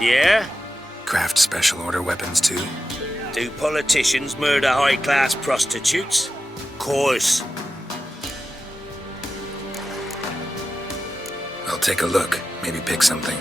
Yeah? Craft special order weapons too? Do politicians murder high-class prostitutes? Course. I'll take a look, maybe pick something.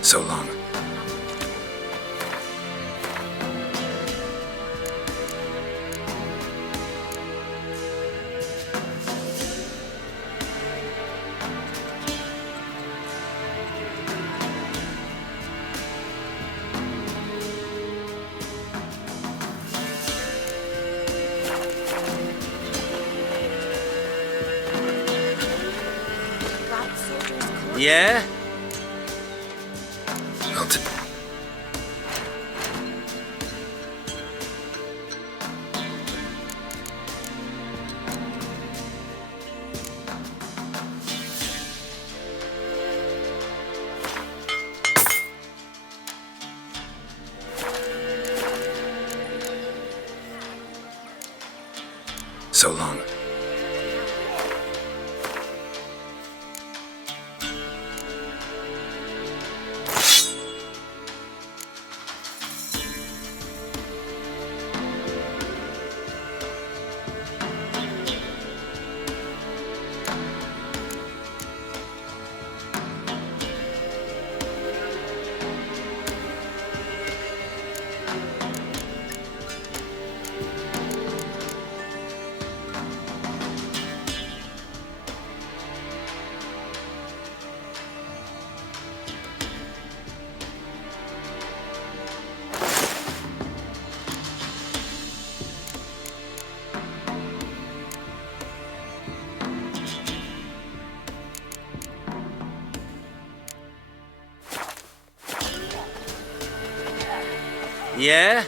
So long. Yeah? So long. Yeah?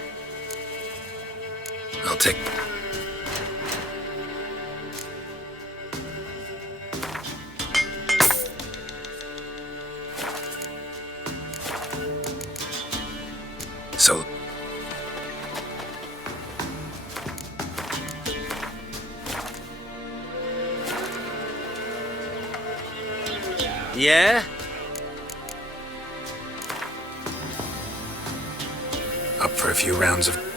I'll take... So, Yeah? up for a few rounds of...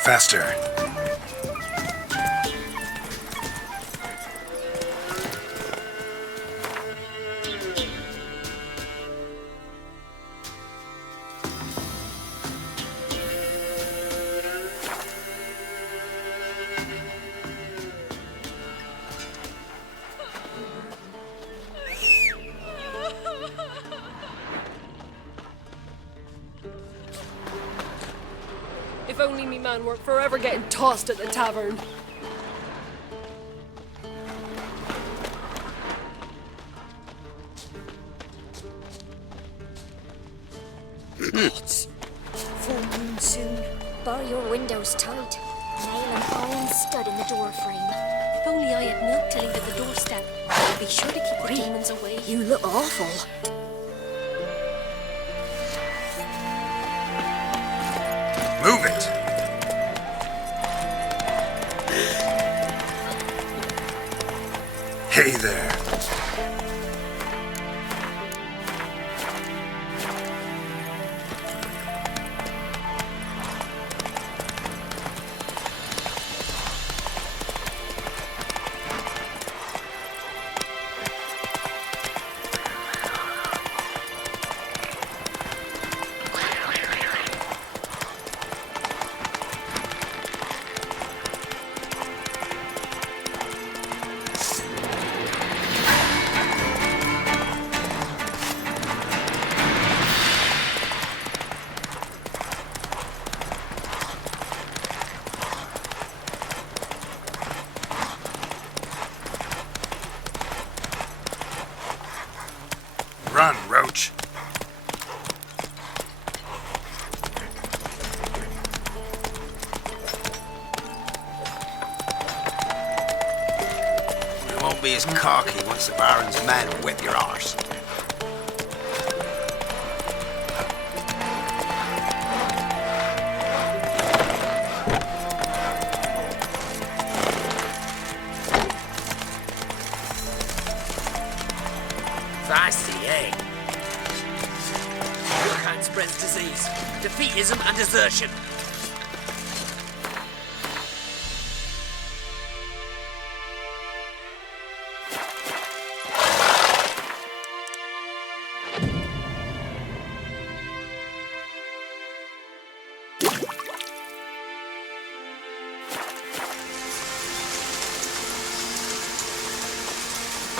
Faster. If only me man weren't forever getting tossed at the tavern. Full moon soon. Bar your windows tight. Nail an iron stud in the door frame. If only I had milk to leave at the doorstep, I'd be sure to keep the demons away. You look awful. Move it! Hey there. Run, Roach. You won't be as cocky once the Baron's men whip your arse. Feisty, eh? Your kind spreads disease, defeatism and desertion.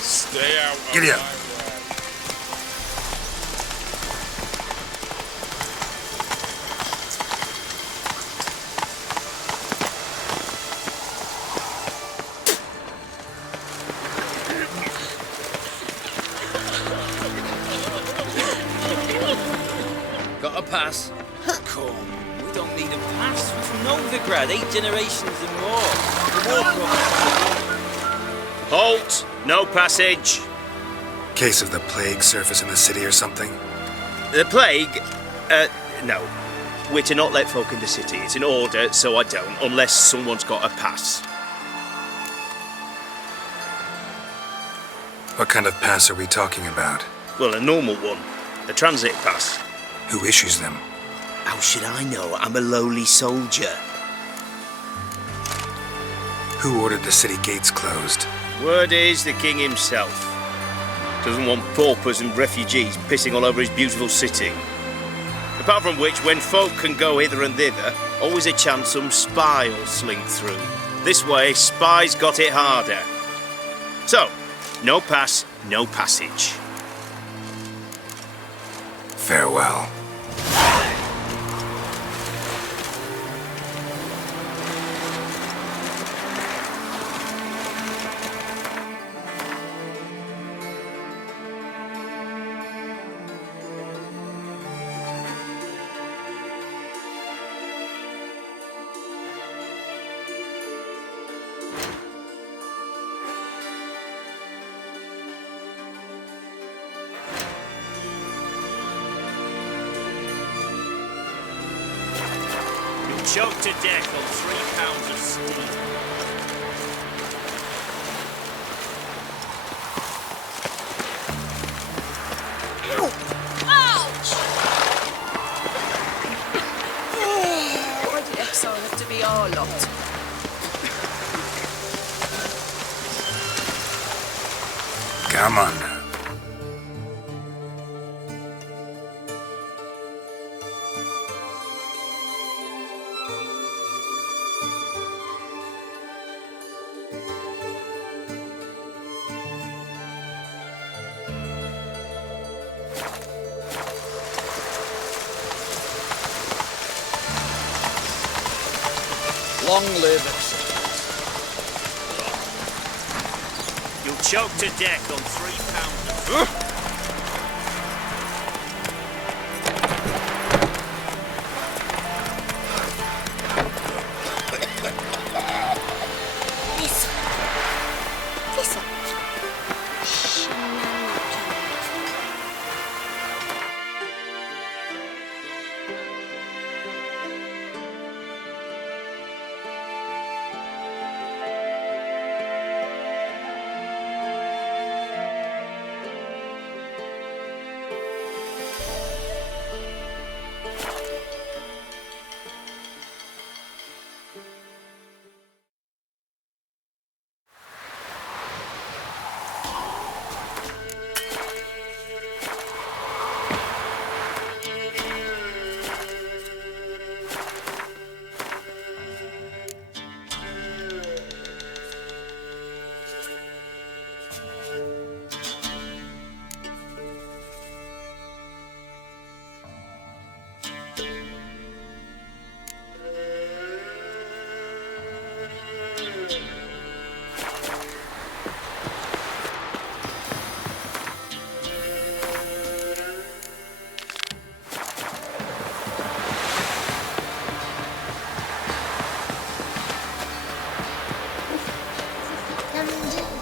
Stay out of Giddy up. my way. Got a pass? Come, we don't need a pass. We're from Novigrad, 8 generations and more. The war prophet. Halt! No passage. Case of the plague surface in the city or something? The plague? No. We're to not let folk in the city. It's an order, so I don't, unless someone's got a pass. What kind of pass are we talking about? Well, a normal one. A transit pass. Who issues them? How should I know? I'm a lowly soldier. Who ordered the city gates closed? Word is the king himself. Doesn't want paupers and refugees pissing all over his beautiful city. Apart from which, when folk can go hither and thither, always a chance some spy will slink through. This way, spies got it harder. So, no pass, no passage. Farewell. Choked to death on 3 pounds of steel. Come on now. Long live acceptance. You'll choke to death on £3. Thistle.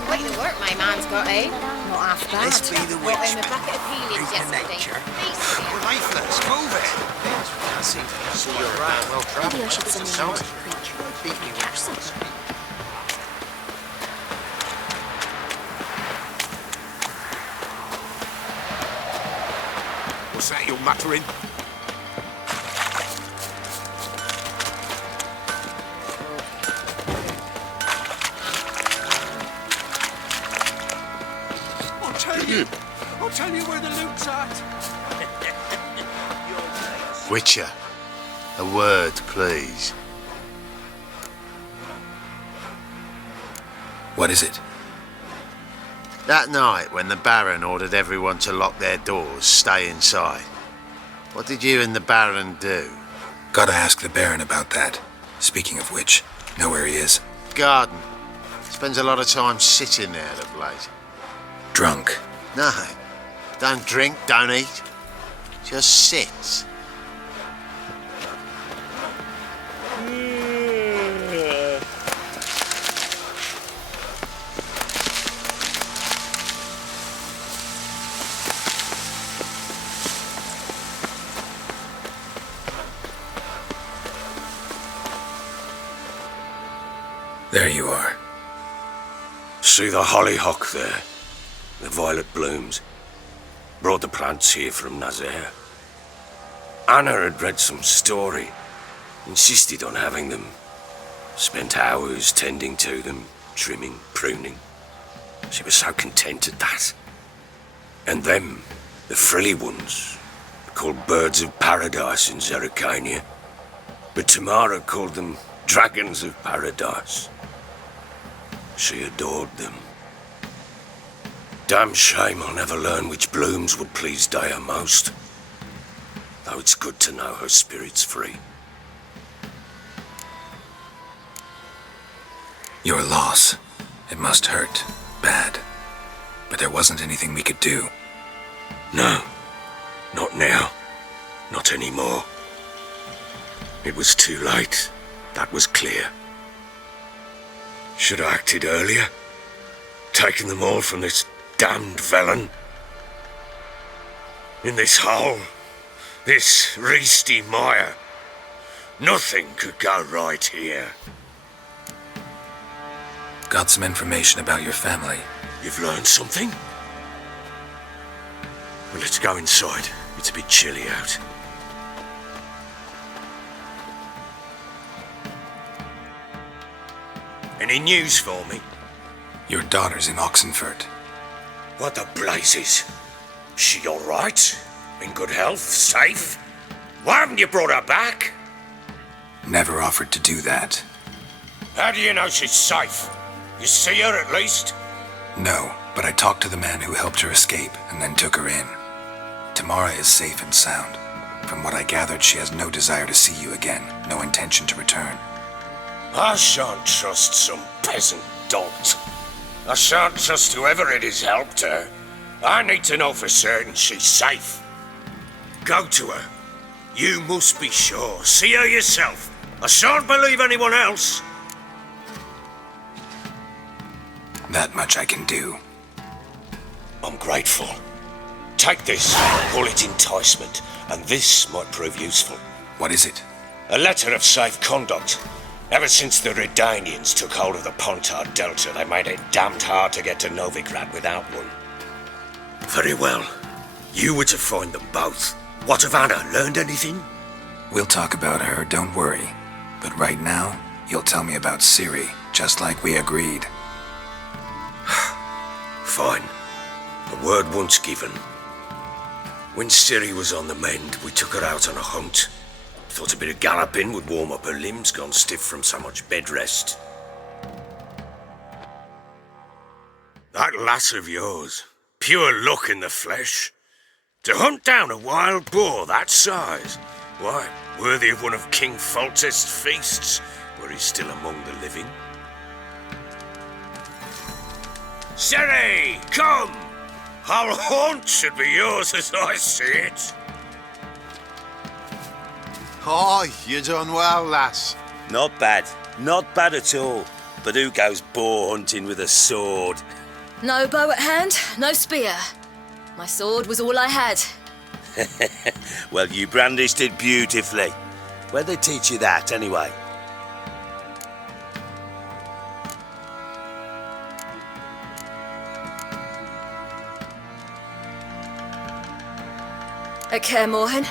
Quite the work my man's got, eh? Not half bad. This be the Brought witch. him a bucket of helium Freak of yesterday. nature. Beastly. Well, I first move it. I see you're around. Well Maybe I should send him out to the creature. Beat me Catch with some. What's that you're muttering? I'll tell you where the loot's at. Witcher, a word, please. What is it? That night when the Baron ordered everyone to lock their doors, stay inside, what did you and the Baron do? Gotta ask the Baron about that. Speaking of which, know where he is? Garden. Spends a lot of time sitting there of late. Drunk. No, don't drink, don't eat. Just sits. There you are. See the hollyhock there? The violet blooms. Brought the plants here from Nazaire. Anna had read some story. Insisted on having them. Spent hours tending to them, trimming, pruning. She was so content at that. And them, the frilly ones, called birds of paradise in Zerrikania. But Tamara called them dragons of paradise. She adored them. Damn shame I'll never learn which blooms would please Daya most. Though it's good to know her spirit's free. Your loss. It must hurt. Bad. But there wasn't anything we could do. No. Not now. Not anymore. It was too late. That was clear. Should have acted earlier. Taken them all from this damned felon. In this hole. This reesty mire. Nothing could go right here. Got some information about your family. You've learned something? Well, let's go inside. It's a bit chilly out. Any news for me? Your daughter's in Oxenfurt. What the blazes? She all right? In good health? Safe? Why haven't you brought her back? Never offered to do that. How do you know she's safe? You see her at least? No, but I talked to the man who helped her escape and then took her in. Tamara is safe and sound. From what I gathered, she has no desire to see you again, no intention to return. I shan't trust some peasant dolt. I shan't trust whoever it is helped her. I need to know for certain she's safe. Go to her. You must be sure. See her yourself. I shan't believe anyone else. That much I can do. I'm grateful. Take this, call it enticement, and this might prove useful. What is it? A letter of safe conduct. Ever since the Redanians took hold of the Pontard Delta, they made it damned hard to get to Novigrad without one. Very well. You were to find them both. What of Anna? Learned anything? We'll talk about her, don't worry. But right now, you'll tell me about Ciri, just like we agreed. Fine. A word once given. When Ciri was on the mend, we took her out on a hunt. Thought a bit of galloping would warm up her limbs, gone stiff from so much bed rest. That lass of yours, pure luck in the flesh. To hunt down a wild boar that size, why, worthy of one of King Foltest's feasts, were he still among the living. Ciri, come! Our haunt should be yours as I see it. Oh, you done well, lass. Not bad. Not bad at all. But who goes boar hunting with a sword? No bow at hand, no spear. My sword was all I had. Well, you brandished it beautifully. Where'd they teach you that, anyway? At Caermorhen.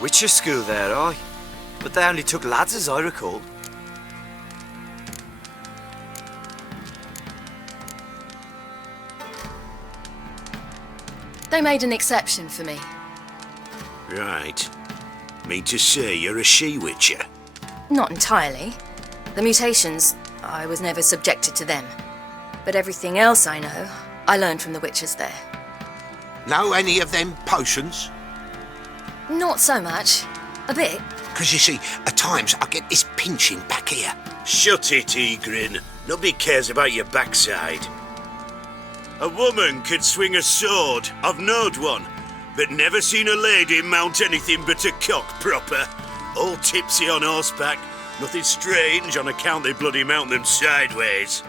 Witcher school there, aye. But they only took lads, as I recall. They made an exception for me. Right. Mean to say you're a she-witcher? Not entirely. The mutations, I was never subjected to them. But everything else I know, I learned from the witches there. Know any of them potions? Not so much. A bit. Because you see, at times I get this pinching back here. Shut it, Egrin. Nobody cares about your backside. A woman could swing a sword. I've knowed one. But never seen a lady mount anything but a cock proper. All tipsy on horseback. Nothing strange on account they bloody mount them sideways.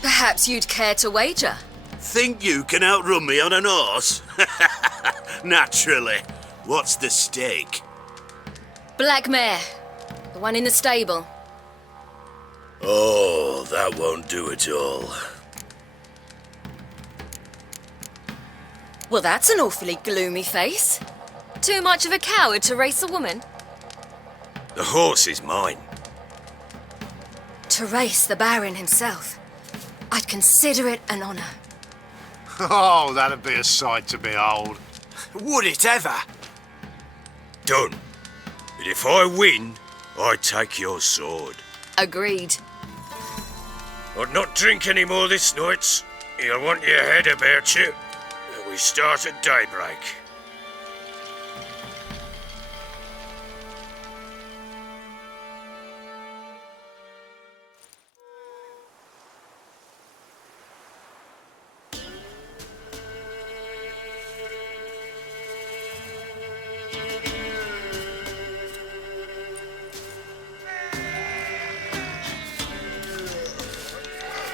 Perhaps you'd care to wager? Think you can outrun me on an horse? Naturally. What's the stake? Black mare. The one in the stable. Oh, that won't do at all. Well, that's an awfully gloomy face. Too much of a coward to race a woman. The horse is mine. To race the Baron himself. I'd consider it an honour. Oh, that'd be a sight to behold. Would it ever? Done. But if I win, I take your sword. Agreed. I'd not drink any more this night. You'll want your head about you. We start at daybreak.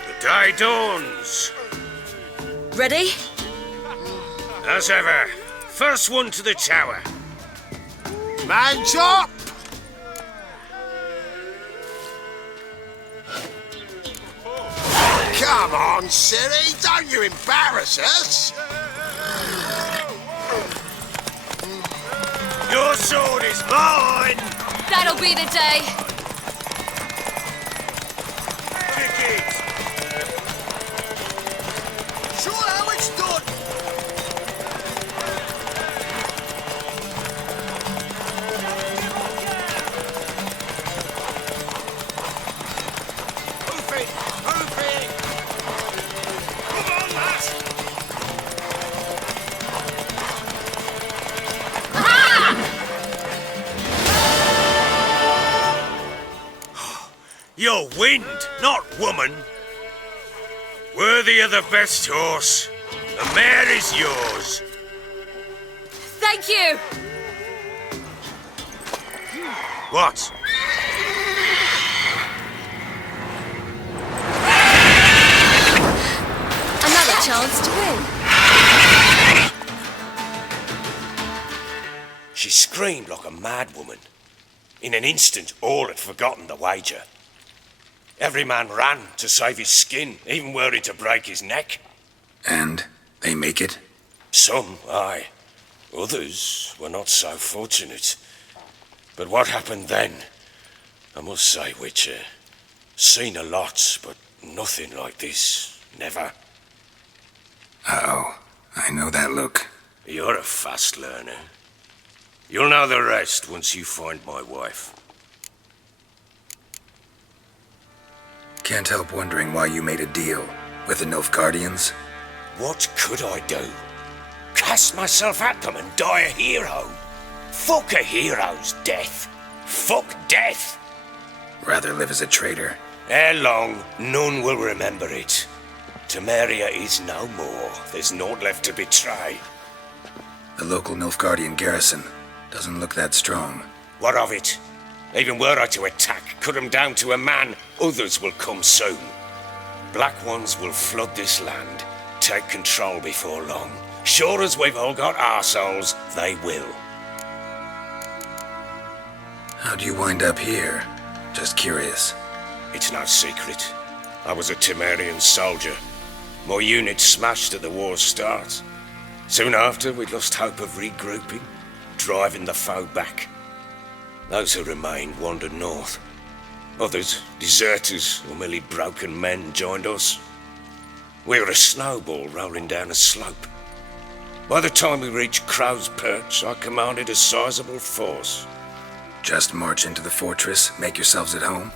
The day dawns. Ready? As ever, first one to the tower. Man's up! Come on, Ciri, don't you embarrass us! Your sword is mine! That'll be the day. Take it! Show how it's done! Move it! Move it! Come on, lass! You're wind, not woman. Worthy of the best horse. The mare is yours. Thank you! What? Another chance to win. She screamed like a mad woman. In an instant, all had forgotten the wager. Every man ran to save his skin, even were it to break his neck. And they make it? Some, aye. Others were not so fortunate. But what happened then? I must say, Witcher, seen a lot, but nothing like this. Never. Uh-oh. I know that look. You're a fast learner. You'll know the rest once you find my wife. Can't help wondering why you made a deal with the Nilfgaardians. What could I do? Cast myself at them and die a hero? Fuck a hero's death. Fuck death. Rather live as a traitor. Ere long, none will remember it. Temeria is no more. There's naught left to betray. The local Nilfgaardian garrison doesn't look that strong. What of it? Even were I to attack, cut them down to a man, others will come soon. Black ones will flood this land, take control before long. Sure as we've all got arseholes, they will. How do you wind up here? Just curious. It's no secret. I was a Temerian soldier. My unit smashed at the war's start. Soon after, we lost hope of regrouping, driving the foe back. Those who remained wandered north. Others, deserters or merely broken men, joined us. We were a snowball rolling down a slope. By the time we reached Crow's Perch, I commanded a sizable force. Just march into the fortress, make yourselves at home?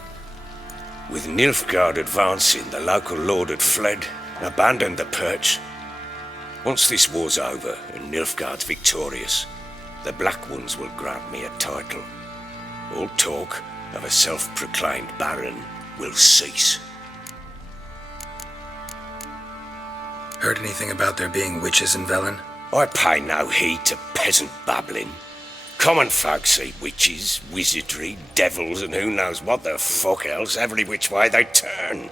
With Nilfgaard advancing, the local lord had fled, abandoned the perch. Once this war's over and Nilfgaard's victorious, the Black Ones will grant me a title. All talk of a self-proclaimed baron will cease. Heard anything about there being witches in Velen? I pay no heed to peasant babbling. Common folk see witches, wizardry, devils, and who knows what the fuck else every which way they turn.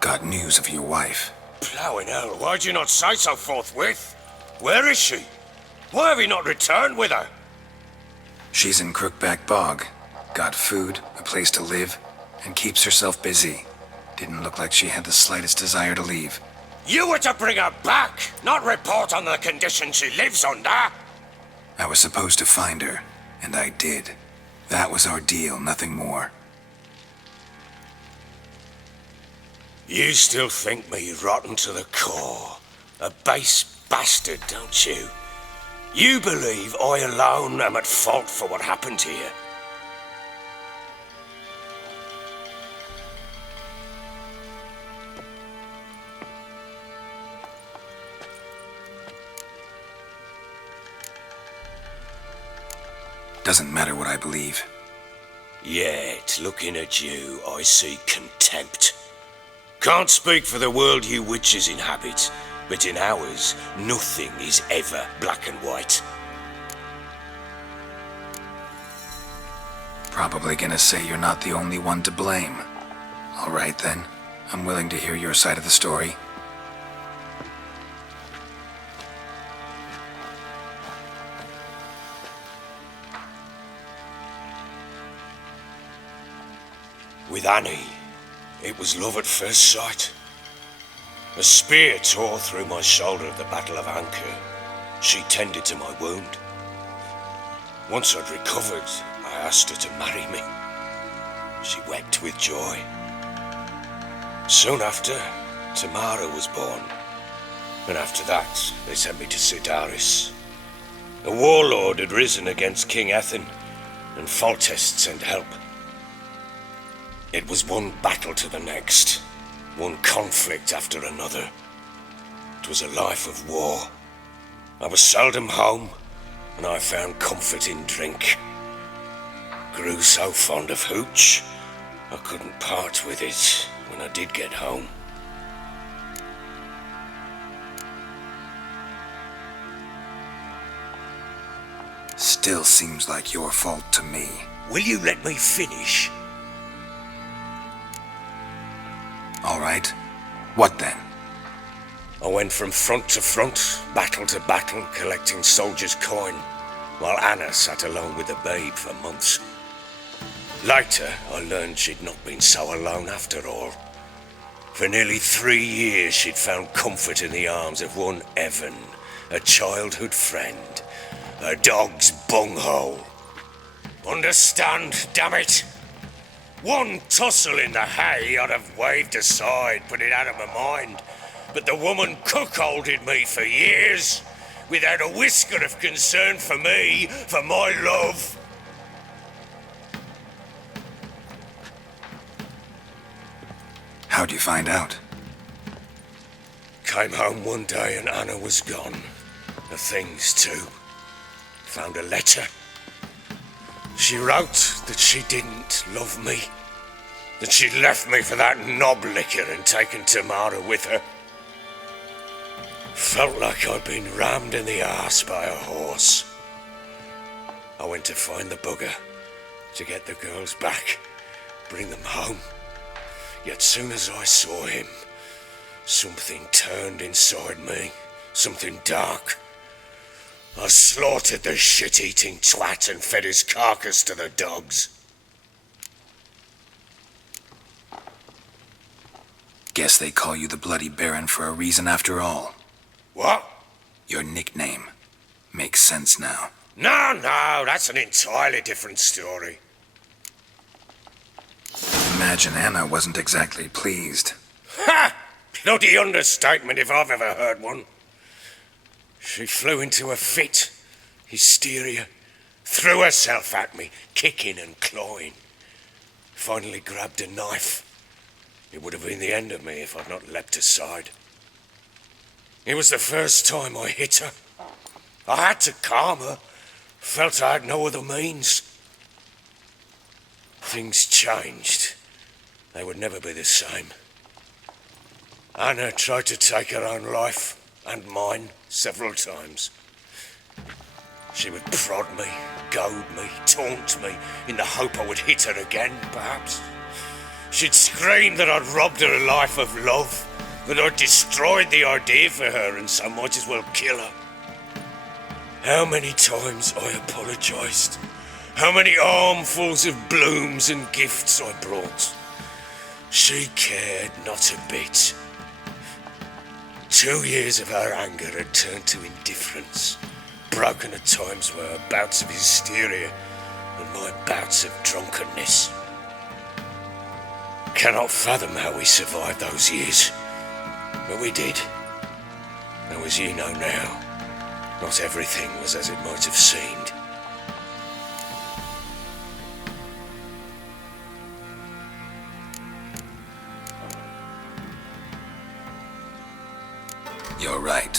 Got news of your wife. Plowing hell, why'd you not say so forthwith? Where is she? Why have you not returned with her? She's in Crookback Bog. Got food, a place to live, and keeps herself busy. Didn't look like she had the slightest desire to leave. You were to bring her back, not report on the conditions she lives under. I was supposed to find her, and I did. That was our deal, nothing more. You still think me rotten to the core. A base bastard, don't you? You believe I alone am at fault for what happened here. Doesn't matter what I believe. Yet, looking at you, I see contempt. Can't speak for the world you witches inhabit, but in ours, nothing is ever black and white. Probably gonna say you're not the only one to blame. All right then, I'm willing to hear your side of the story. With Annie, it was love at first sight. A spear tore through my shoulder at the Battle of Anchor. She tended to my wound. Once I'd recovered, I asked her to marry me. She wept with joy. Soon after, Tamara was born. And after that, they sent me to Sidaris. A warlord had risen against King Ethan, and Foltest sent help. It was one battle to the next, one conflict after another. It was a life of war. I was seldom home, and I found comfort in drink. Grew so fond of hooch, I couldn't part with it when I did get home. Still seems like your fault to me. Will you let me finish? All right. What then? I went from front to front, battle to battle, collecting soldiers' coin, while Anna sat alone with the babe for months. Later, I learned she'd not been so alone after all. For nearly 3 years, she'd found comfort in the arms of one Evan, a childhood friend, a dog's bunghole. Understand, damn it? One tussle in the hay I'd have waved aside, put it out of my mind. But the woman cuckolded me for years, without a whisker of concern for me, for my love. How'd you find out? Came home one day and Anna was gone. The things too. Found a letter. She wrote that she didn't love me. That she'd left me for that knob licker and taken Tamara with her. Felt like I'd been rammed in the arse by a horse. I went to find the bugger, to get the girls back, bring them home. Yet soon as I saw him, something turned inside me, something dark. I slaughtered the shit-eating twat and fed his carcass to the dogs. Guess they call you the Bloody Baron for a reason after all. What? Your nickname. Makes sense now. No, that's an entirely different story. Imagine Anna wasn't exactly pleased. Ha! Bloody understatement if I've ever heard one. She flew into a fit, hysteria, threw herself at me, kicking and clawing. Finally grabbed a knife. It would have been the end of me if I'd not leapt aside. It was the first time I hit her. I had to calm her. Felt I had no other means. Things changed. They would never be the same. Anna tried to take her own life, and mine, several times. She would prod me, goad me, taunt me, in the hope I would hit her again, perhaps. She'd scream that I'd robbed her a life of love, that I'd destroyed the idea for her and so might as well kill her. How many times I apologised. How many armfuls of blooms and gifts I brought. She cared not a bit. 2 years of her anger had turned to indifference, broken at times by her bouts of hysteria and my bouts of drunkenness. Cannot fathom how we survived those years, but we did. Though as you know now, not everything was as it might have seemed. You're right.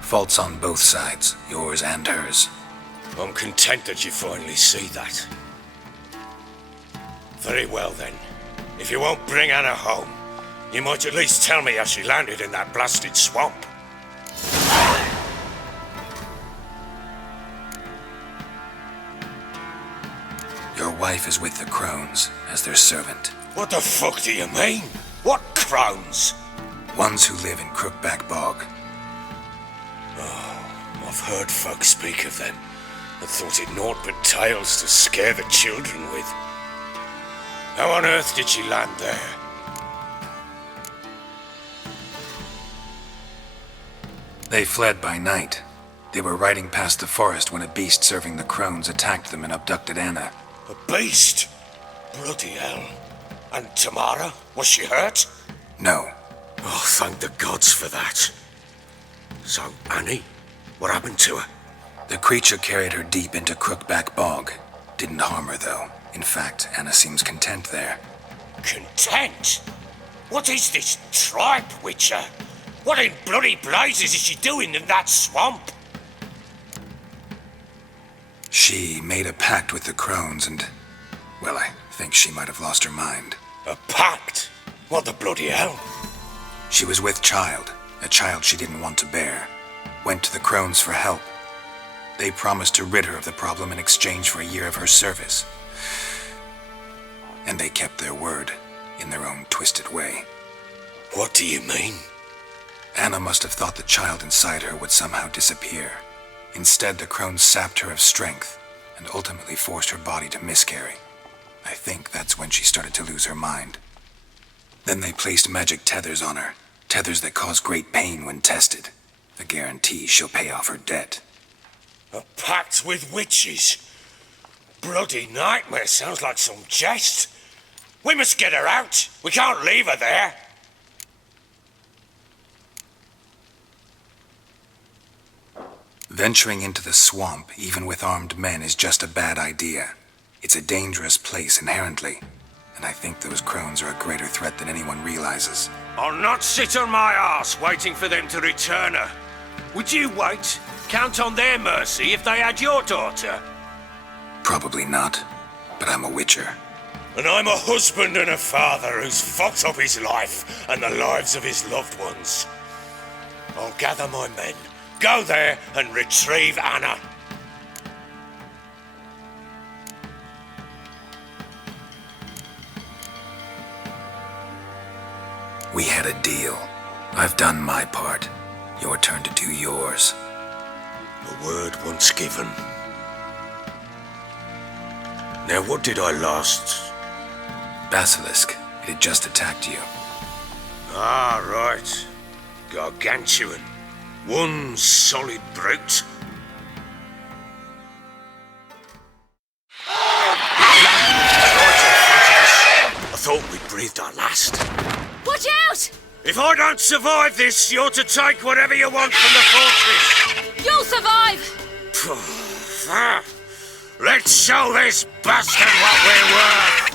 Faults on both sides, yours and hers. I'm content that you finally see that. Very well then. If you won't bring Anna home, you might at least tell me how she landed in that blasted swamp. Your wife is with the crones, as their servant. What the fuck do you mean? What crones? Ones who live in Crookback Bog. Oh, I've heard folk speak of them, and thought it naught but tales to scare the children with. How on earth did she land there? They fled by night. They were riding past the forest when a beast serving the crones attacked them and abducted Anna. A beast? Bloody hell. And Tamara? Was she hurt? No. Oh, thank the gods for that. So, Annie, what happened to her? The creature carried her deep into Crookback Bog. Didn't harm her, though. In fact, Anna seems content there. Content? What is this tripe, Witcher? What in bloody blazes is she doing in that swamp? She made a pact with the crones and, well, I think she might have lost her mind. A pact? What the bloody hell? She was with child, a child she didn't want to bear. Went to the crones for help. They promised to rid her of the problem in exchange for a year of her service. And they kept their word, in their own twisted way. What do you mean? Anna must have thought the child inside her would somehow disappear. Instead, the crones sapped her of strength and ultimately forced her body to miscarry. I think that's when she started to lose her mind. Then they placed magic tethers on her, tethers that cause great pain when tested. A guarantee she'll pay off her debt. A pact with witches? Bloody nightmare, sounds like some jest. We must get her out. We can't leave her there. Venturing into the swamp, even with armed men, is just a bad idea. It's a dangerous place inherently, and I think those crones are a greater threat than anyone realizes. I'll not sit on my arse waiting for them to return her. Would you wait? Count on their mercy if they had your daughter? Probably not, but I'm a witcher. And I'm a husband and a father who's fucked up his life and the lives of his loved ones. I'll gather my men, go there and retrieve Anna. We had a deal. I've done my part. Your turn to do yours. A word once given. Now what did I last... Basilisk. It had just attacked you. Ah, right. Gargantuan. One solid brute. I thought we'd breathed our last. Watch out! If I don't survive this, you're to take whatever you want from the fortress. You'll survive! Let's show this bastard what we're worth.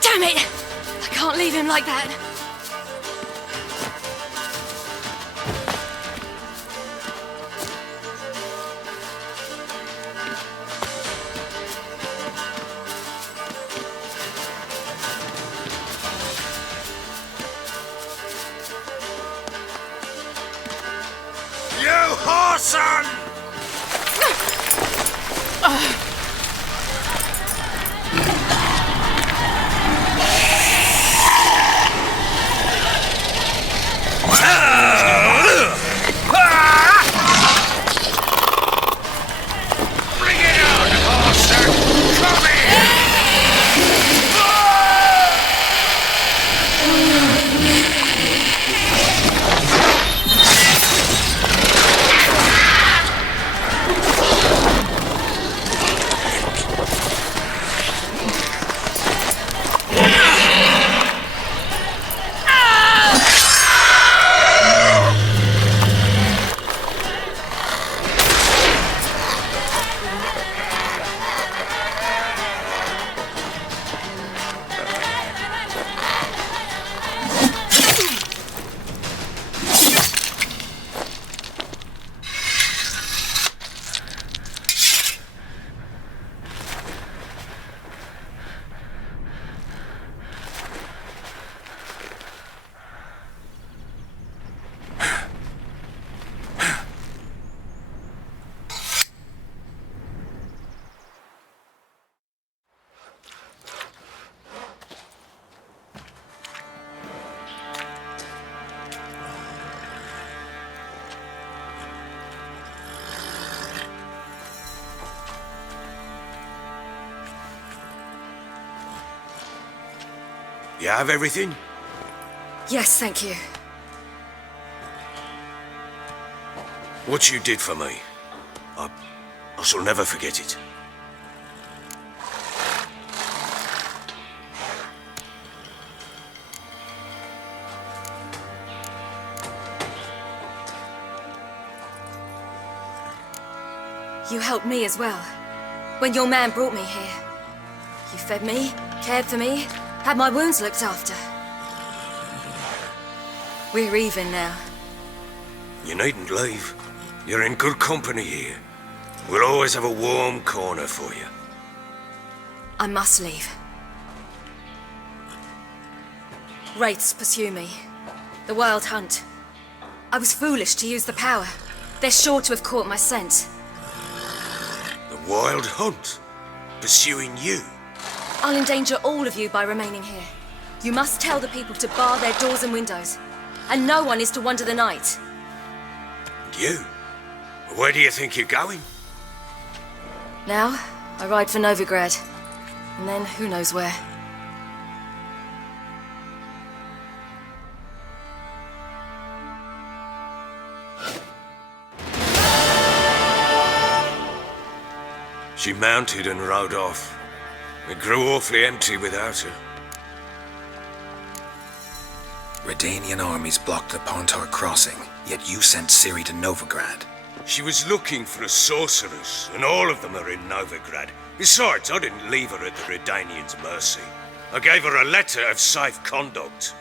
Damn it! I can't leave him like that. You whoreson! Bring it on, whoreson! You have everything? Yes, thank you. What you did for me, I shall never forget it. You helped me as well. When your man brought me here. You fed me, cared for me, had my wounds looked after. We're even now. You needn't leave. You're in good company here. We'll always have a warm corner for you. I must leave. Wraiths pursue me. The Wild Hunt. I was foolish to use the power. They're sure to have caught my scent. The Wild Hunt? Pursuing you? I'll endanger all of you by remaining here. You must tell the people to bar their doors and windows. And no one is to wander the night. And you? Where do you think you're going? Now, I ride for Novigrad. And then, who knows where. She mounted and rode off. It grew awfully empty without her. Redanian armies blocked the Pontar crossing, yet you sent Ciri to Novigrad. She was looking for a sorceress, and all of them are in Novigrad. Besides, I didn't leave her at the Redanians' mercy. I gave her a letter of safe conduct.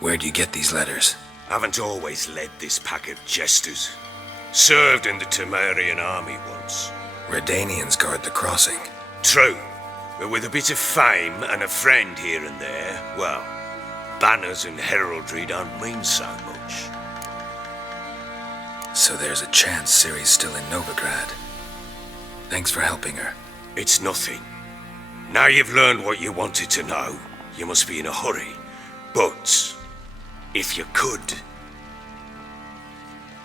Where'd you get these letters? Haven't always led this pack of jesters. Served in the Temerian army once. Redanians guard the crossing. True, but with a bit of fame and a friend here and there, well, banners and heraldry don't mean so much. So there's a chance Ciri's still in Novigrad. Thanks for helping her. It's nothing. Now you've learned what you wanted to know, you must be in a hurry. But, if you could...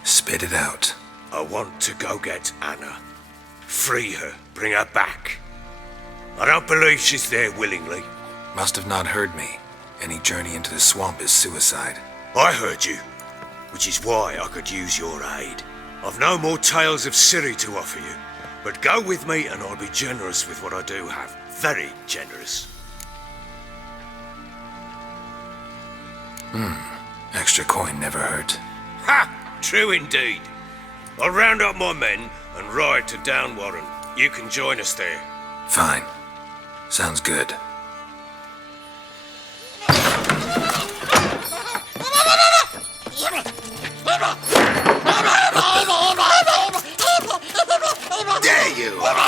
Spit it out. I want to go get Anna. Free her, bring her back. I don't believe she's there willingly. Must have not heard me. Any journey into the swamp is suicide. I heard you, which is why I could use your aid. I've no more tales of Ciri to offer you, but go with me and I'll be generous with what I do have. Very generous. Extra coin never hurt. Ha! True indeed. I'll round up my men and ride to Downwarren. You can join us there. Fine. Sounds good. There you are!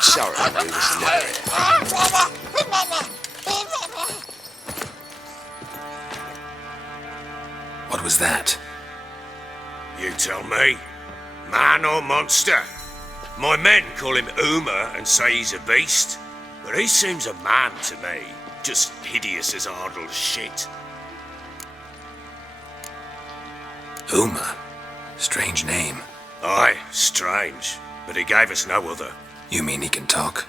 Sorry, we was never. What was that? You tell me. Man or monster? My men call him Uma and say he's a beast, but he seems a man to me. Just hideous as Ardle's shit. Uma? Strange name. Aye, strange. But he gave us no other. You mean he can talk?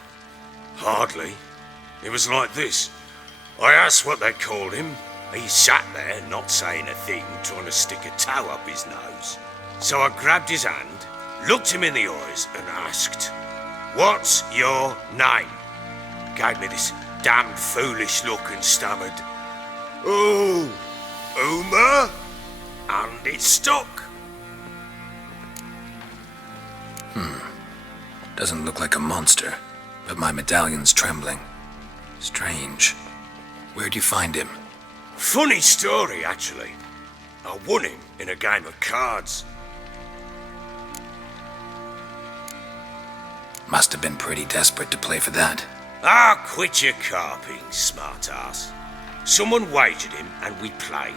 Hardly. It was like this. I asked what they called him. He sat there, not saying a thing, trying to stick a toe up his nose. So I grabbed his hand, looked him in the eyes, and asked, "What's your name?" Gave me this damned foolish look and stammered, "Oh, Uma?" And it stuck. Doesn't look like a monster, but my medallion's trembling. Strange. Where'd you find him? Funny story, actually. I won him in a game of cards. Must have been pretty desperate to play for that. Ah, quit your carping, smart-ass. Someone wagered him and we played.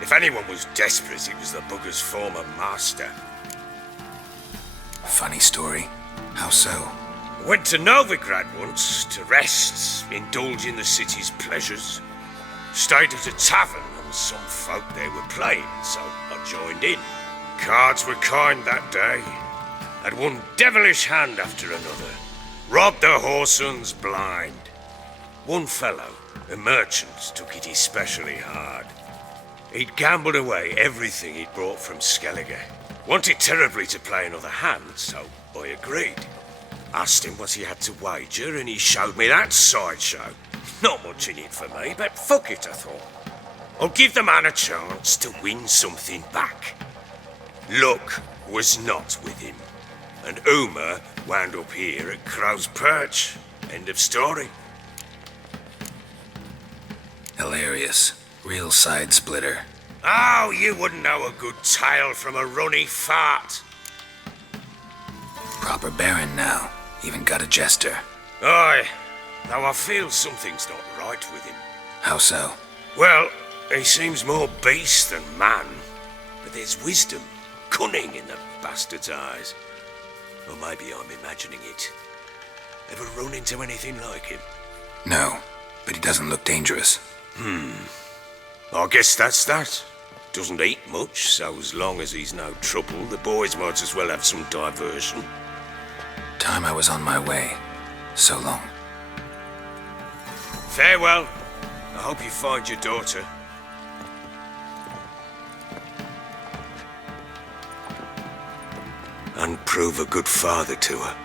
If anyone was desperate, it was the bugger's former master. Funny story. How so? Went to Novigrad once to rest, indulge in the city's pleasures. Stayed at a tavern and some folk there were playing, so I joined in. Cards were kind that day. Had one devilish hand after another. Robbed the whoresons blind. One fellow, a merchant, took it especially hard. He'd gambled away everything he'd brought from Skellige. Wanted terribly to play another hand, so I agreed. Asked him what he had to wager, and he showed me that sideshow. Not much in it for me, but fuck it, I thought. I'll give the man a chance to win something back. Luck was not with him, and Uma wound up here at Crow's Perch. End of story. Hilarious. Real side splitter. Oh, you wouldn't know a good tale from a runny fart. Proper baron now. Even got a jester. Aye, though I feel something's not right with him. How so? Well, he seems more beast than man, but there's wisdom, cunning in the bastard's eyes. Or maybe I'm imagining it. Ever run into anything like him? No, but he doesn't look dangerous. I guess that's that. Doesn't eat much, so as long as he's no trouble, the boys might as well have some diversion. Time I was on my way. So long. Farewell. I hope you find your daughter. And prove a good father to her.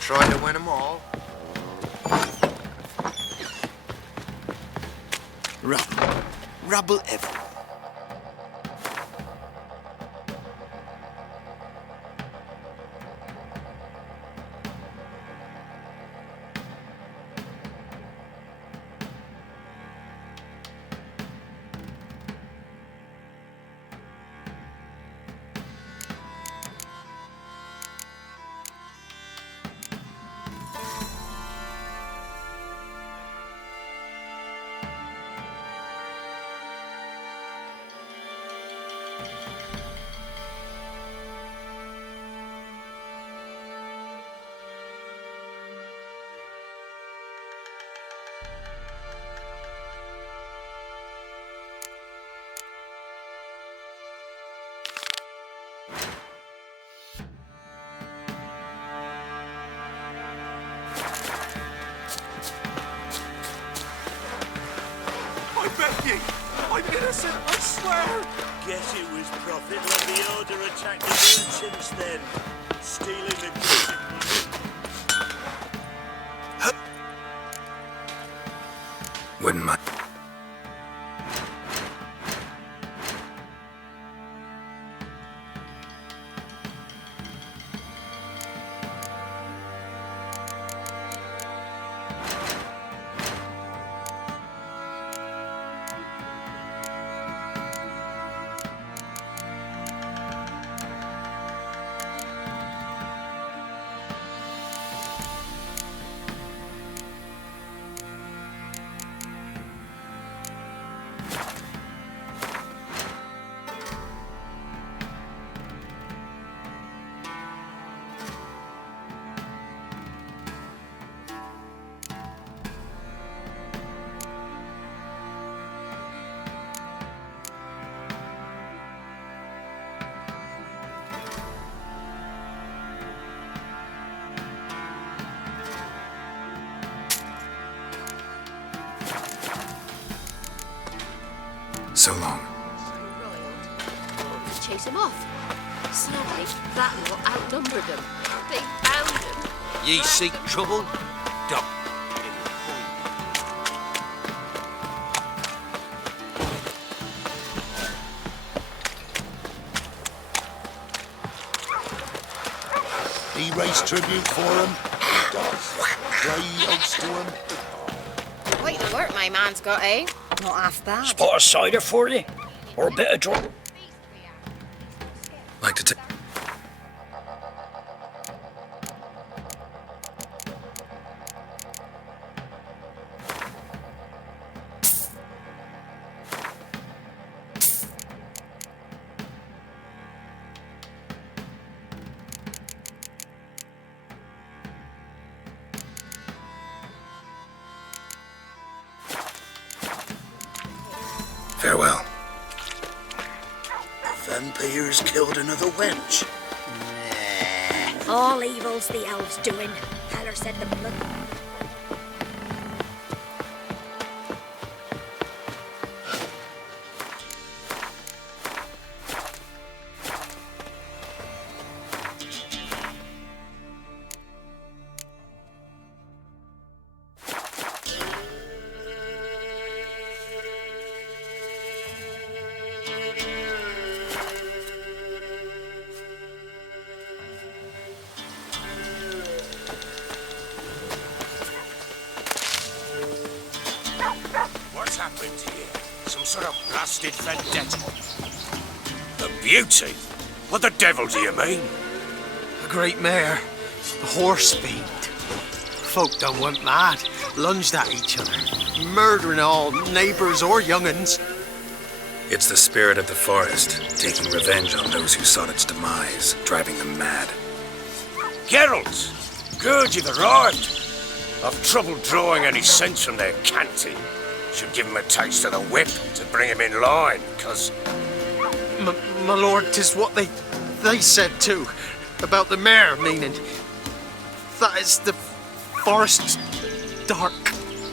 Try to win them all. Rubble. Rubble everywhere. I'm innocent, I swear! Guess it was Prophet let the Order attack the merchants then. Stealing the goods. Wouldn't mind. So long. Chase him off. Sadly, that lot outnumbered them. They found him. Ye seek trouble? Don't. He raised tribute for him. He does. Pray oaths to him. Quite the work my man's got, eh? Not half bad. Spot of cider for you? Or a bit of drink? Like to take... Farewell. Vampires killed another wench. All evil's the elves doing. Heller said the blood. What's happened here? Some sort of blasted vendetta? A beauty? What the devil do you mean? A great mare. A horse fiend. Folk done went mad. Lunged at each other. Murdering all neighbours or young'uns. It's the spirit of the forest, taking revenge on those who sought its demise, driving them mad. Geralt! Good, you've arrived. I've trouble drawing any sense from their canting. Should give him a taste of the whip to bring him in line, 'cause... My lord, 'tis what they said too. About the mare, meaning. That is the forest's dark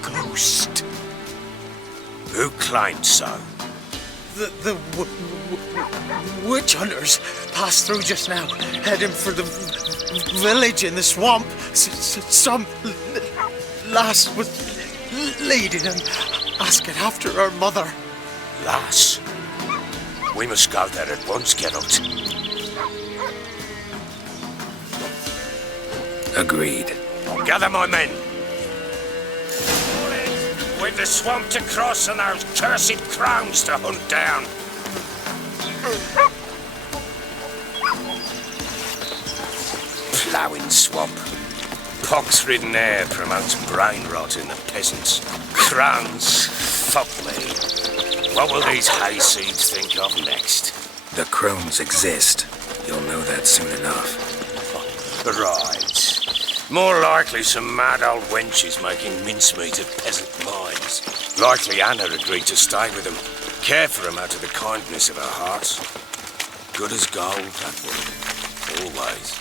ghost. Who claimed so? The witch hunters passed through just now, heading for the village in the swamp. Some lass was leading them, asking after her mother. Lass? We must go there at once, Geralt. Agreed. Gather my men. We've the swamp to cross and those cursed crowns to hunt down. Ploughing swamp. Pox-ridden air promotes brain rot in the peasants. Crowns, fuck me. What will these hayseeds think of next? The crones exist. You'll know that soon enough. Right. More likely some mad old wenches making mincemeat of peasant minds. Likely Anna agreed to stay with them, care for them out of the kindness of her heart. Good as gold, that woman. Always.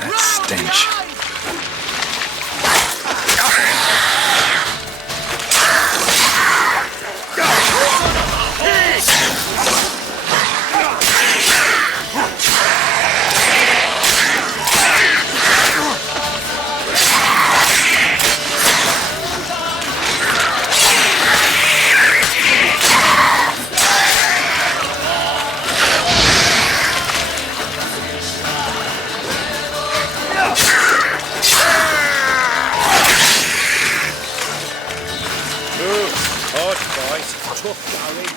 That stench. Tough going.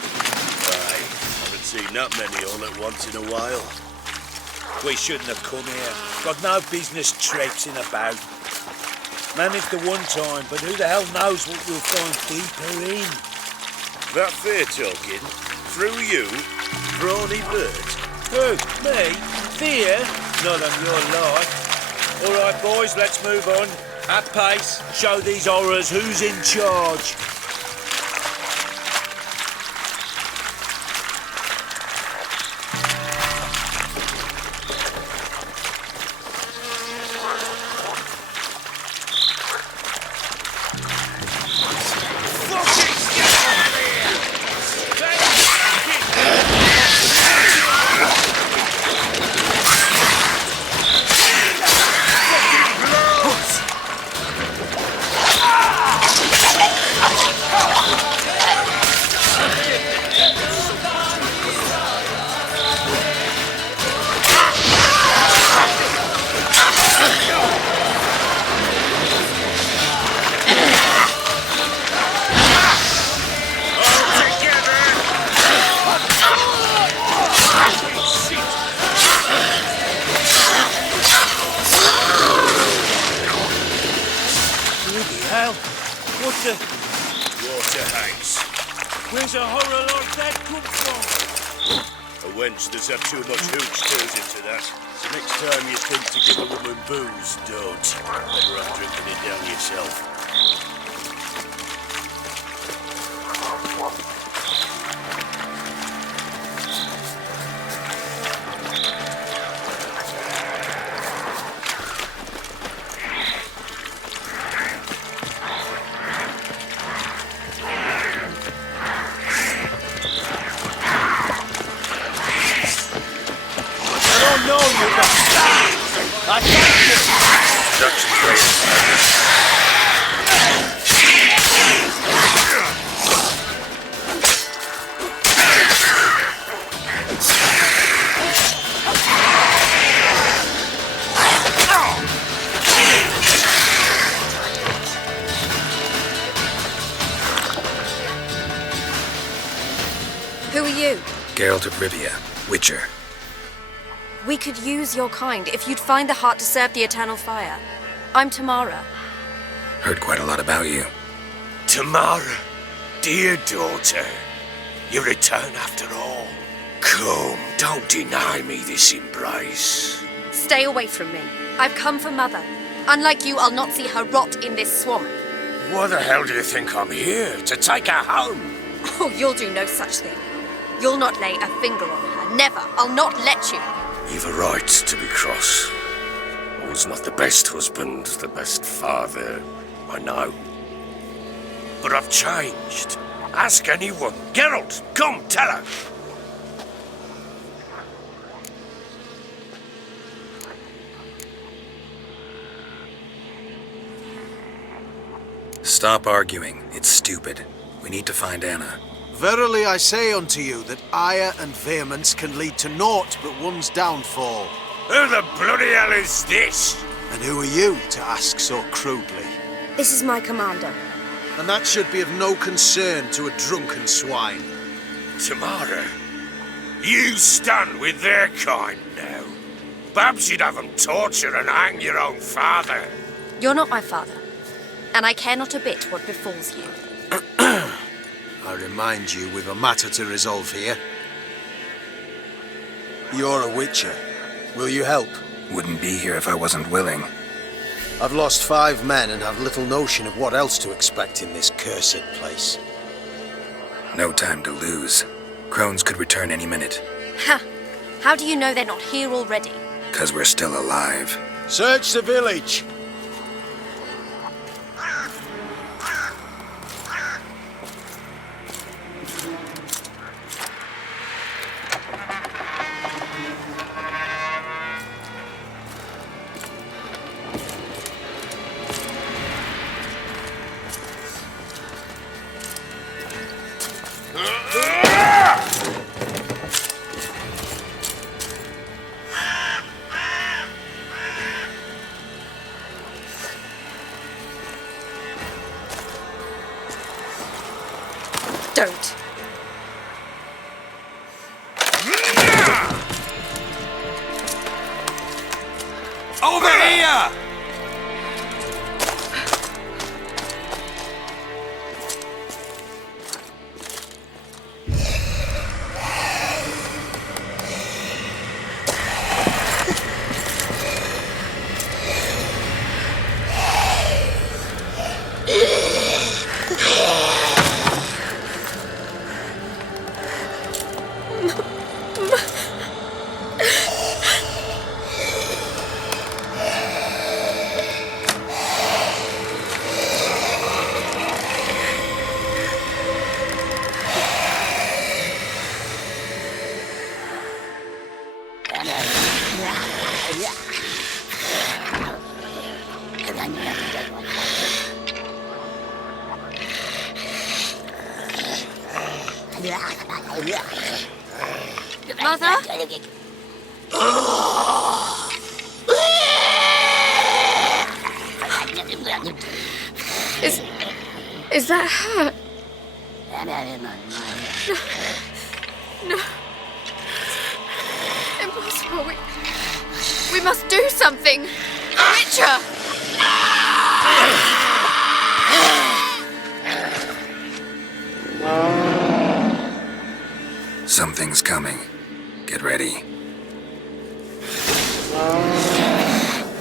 Aye, haven't seen that many all at once in a while. We shouldn't have come here. Got no business traipsing about. Managed the one time, but who the hell knows what we'll find deeper in? That fair talking? Through you? Brawny bird? Who? Me? Fear? Not on your life. All right, boys, let's move on. At pace, show these horrors who's in charge. Where's a horror like that come from? A wench that's had too much hooch turns into that. So next time you think to give a woman booze, don't. Better off drinking it down yourself. Who are you? Geralt of Rivia, Witcher. We could use your kind if you'd find the heart to serve the eternal fire. I'm Tamara. Heard quite a lot about you. Tamara, dear daughter, you return after all. Come, don't deny me this embrace. Stay away from me. I've come for Mother. Unlike you, I'll not see her rot in this swamp. Why the hell do you think I'm here? To take her home? Oh, you'll do no such thing. You'll not lay a finger on her. Never. I'll not let you. You've a right to be cross. I was not the best husband, the best father, I know. But I've changed. Ask anyone. Geralt, come, tell her. Stop arguing. It's stupid. We need to find Anna. Verily I say unto you that ire and vehemence can lead to naught but one's downfall. Who the bloody hell is this? And who are you to ask so crudely? This is my commander. And that should be of no concern to a drunken swine. Tamara, you stand with their kind now. Perhaps you'd have them torture and hang your own father. You're not my father, and I care not a bit what befalls you. I remind you, we've a matter to resolve here. You're a witcher. Will you help? Wouldn't be here if I wasn't willing. I've lost 5 men and have little notion of what else to expect in this cursed place. No time to lose. Crones could return any minute. Ha! How do you know they're not here already? 'Cause we're still alive. Search the village! Don't. Fire! Mother? Is that her? No. Impossible. We must do something. Witcher! Something's coming. Get ready.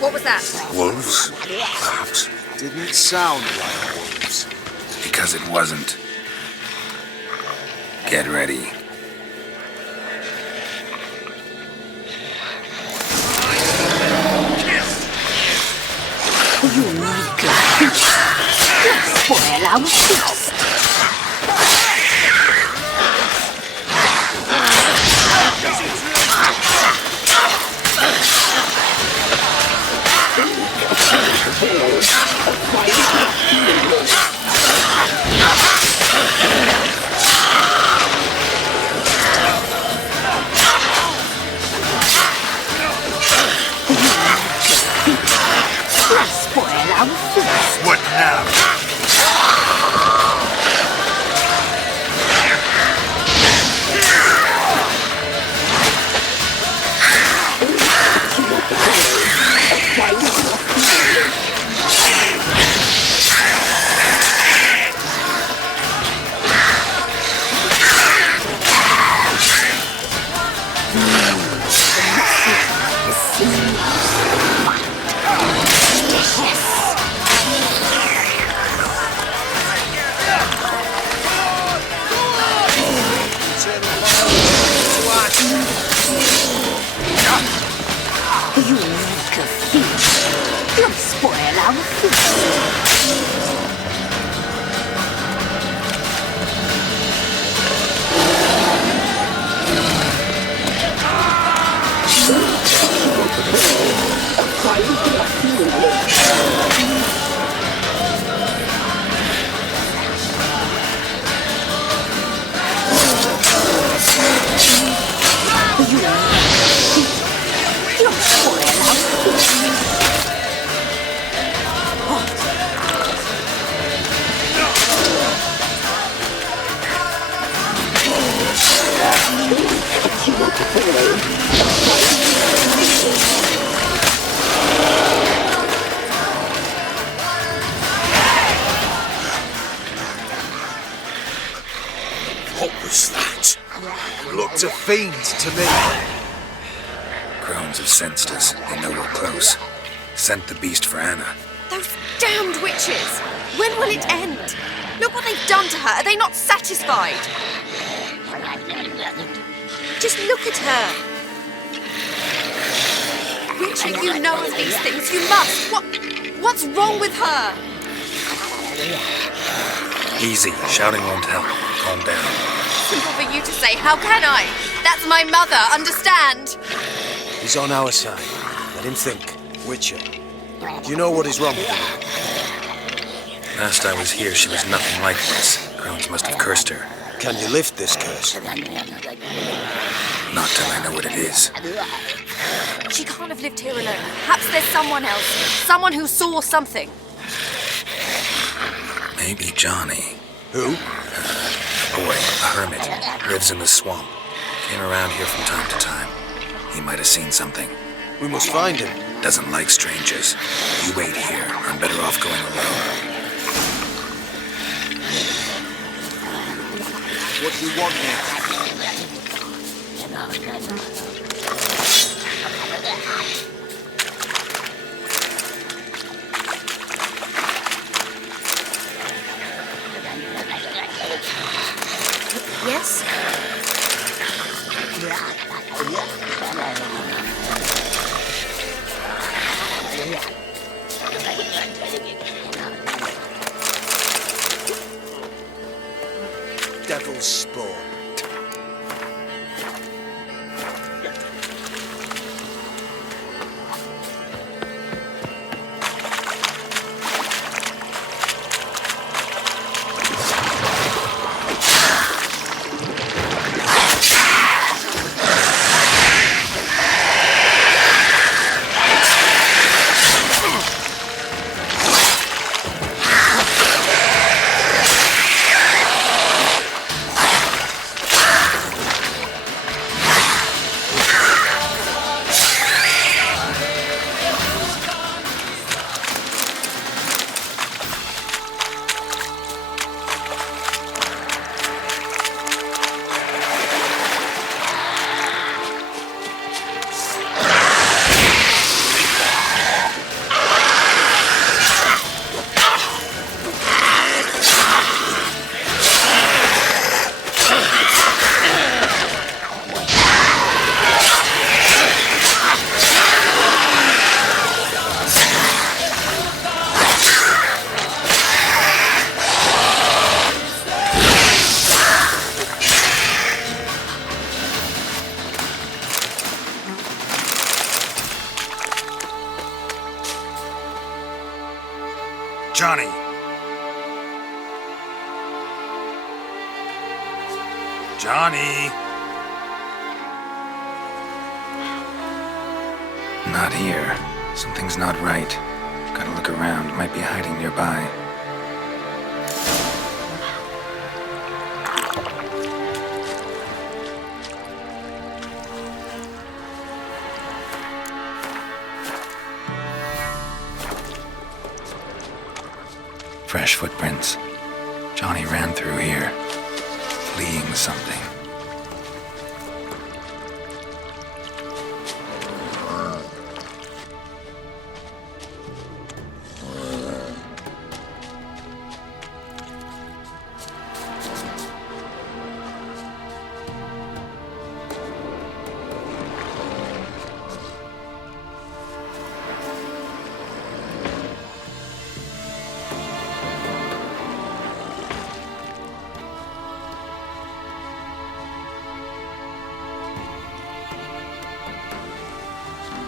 What was that? Wolves, perhaps. Didn't sound like wolves. Because it wasn't. Get ready. What now? What was that? Looked a fiend to me. Crones have sensed us. They know we're close. Sent the beast for Anna. Those damned witches! When will it end? Look what they've done to her. Are they not satisfied? Just look at her. Witcher, you know of these things. You must. What's wrong with her? Easy. Shouting won't help. Calm down. Simple for you to say. How can I? That's my mother. Understand? He's on our side. Let him think. Witcher. Do you know what is wrong with her? Last I was here, she was nothing like this. Crones must have cursed her. Can you lift this curse? Not till I know what it is. She can't have lived here alone. Perhaps there's someone else. Someone who saw something. Maybe Johnny. Who? A boy, a hermit. Lives in the swamp. Came around here from time to time. He might have seen something. We must find him. Doesn't like strangers. You wait here. I'm better off going alone. What do you want here? Yes? Devil's spawn. Johnny! Johnny! Not here. Something's not right. Gotta look around. Might be hiding nearby. Fresh footprints. Johnny ran through here, fleeing something.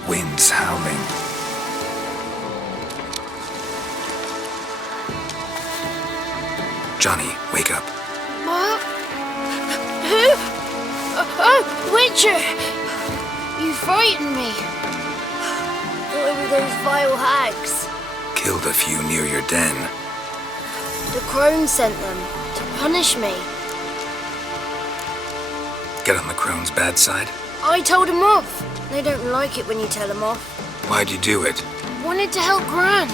Winds howling. Johnny, wake up. What? Who? Oh, Witcher! You frightened me. What were those vile hags? Killed a few near your den. The crone sent them to punish me. Get on the crone's bad side? I told them off. They don't like it when you tell them off. Why'd you do it? Wanted to help Gran.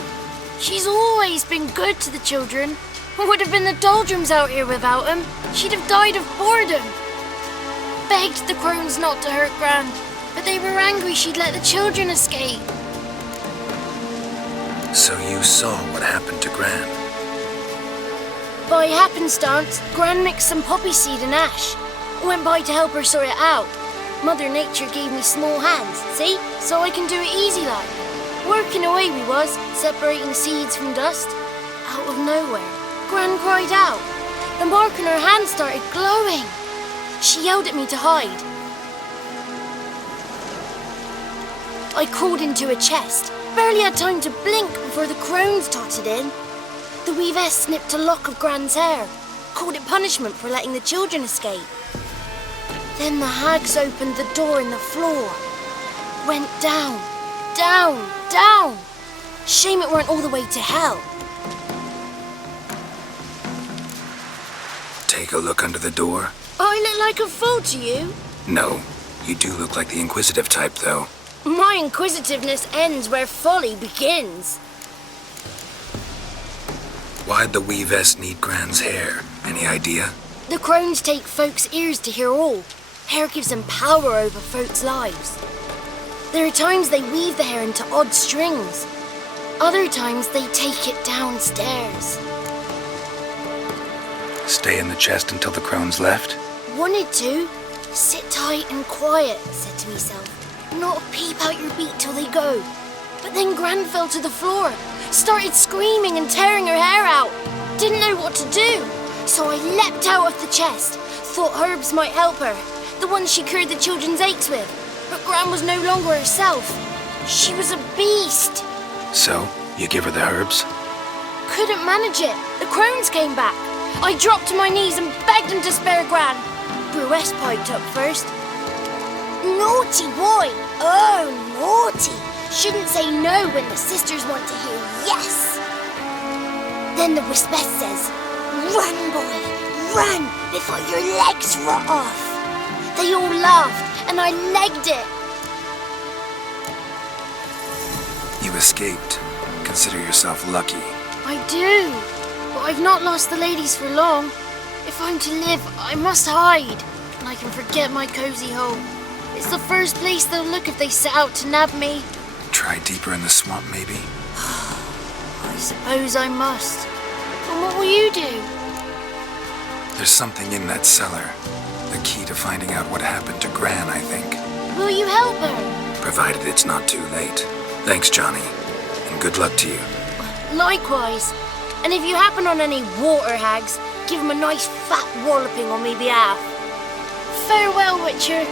She's always been good to the children. It would have been the doldrums out here without him. She'd have died of boredom. Begged the crones not to hurt Gran, but they were angry she'd let the children escape. So you saw what happened to Gran? By happenstance, Gran mixed some poppy seed and ash. Went by to help her sort it out. Mother Nature gave me small hands, see? So I can do it easy like. Working away we was, separating seeds from dust. Out of nowhere, Gran cried out. The mark on her hand started glowing. She yelled at me to hide. I crawled into a chest. Barely had time to blink before the crones totted in. The weavess snipped a lock of Gran's hair. Called it punishment for letting the children escape. Then the hags opened the door in the floor. Went down, down, down. Shame it weren't all the way to hell. Take a look under the door. I look like a fool to you? No, you do look like the inquisitive type, though. My inquisitiveness ends where folly begins. Why'd the weavess need Gran's hair? Any idea? The crones take folks' ears to hear all. Hair gives them power over folks' lives. There are times they weave the hair into odd strings. Other times they take it downstairs. Stay in the chest until the crones left? Wanted to. Sit tight and quiet, said to myself. Not peep out your beat till they go. But then Gran fell to the floor, started screaming and tearing her hair out. Didn't know what to do. So I leapt out of the chest. Thought herbs might help her, the ones she cured the children's aches with. But Gran was no longer herself. She was a beast. So, you give her the herbs? Couldn't manage it. The crones came back. I dropped to my knees and begged them to spare Gran. Bruess piped up first. Naughty boy! Oh, naughty! Shouldn't say no when the sisters want to hear yes. Then the Wispess says, run, boy, run, before your legs rot off. They all laughed, and I legged it. You escaped. Consider yourself lucky. I do, but I've not lost the ladies for long. If I'm to live, I must hide, and I can forget my cozy home. It's the first place they'll look if they set out to nab me. Try deeper in the swamp, maybe? I suppose I must. And what will you do? There's something in that cellar. The key to finding out what happened to Gran, I think. Will you help her? Provided it's not too late. Thanks, Johnny. And good luck to you. Likewise. And if you happen on any water hags, give them a nice fat walloping on me behalf. Farewell, Witcher.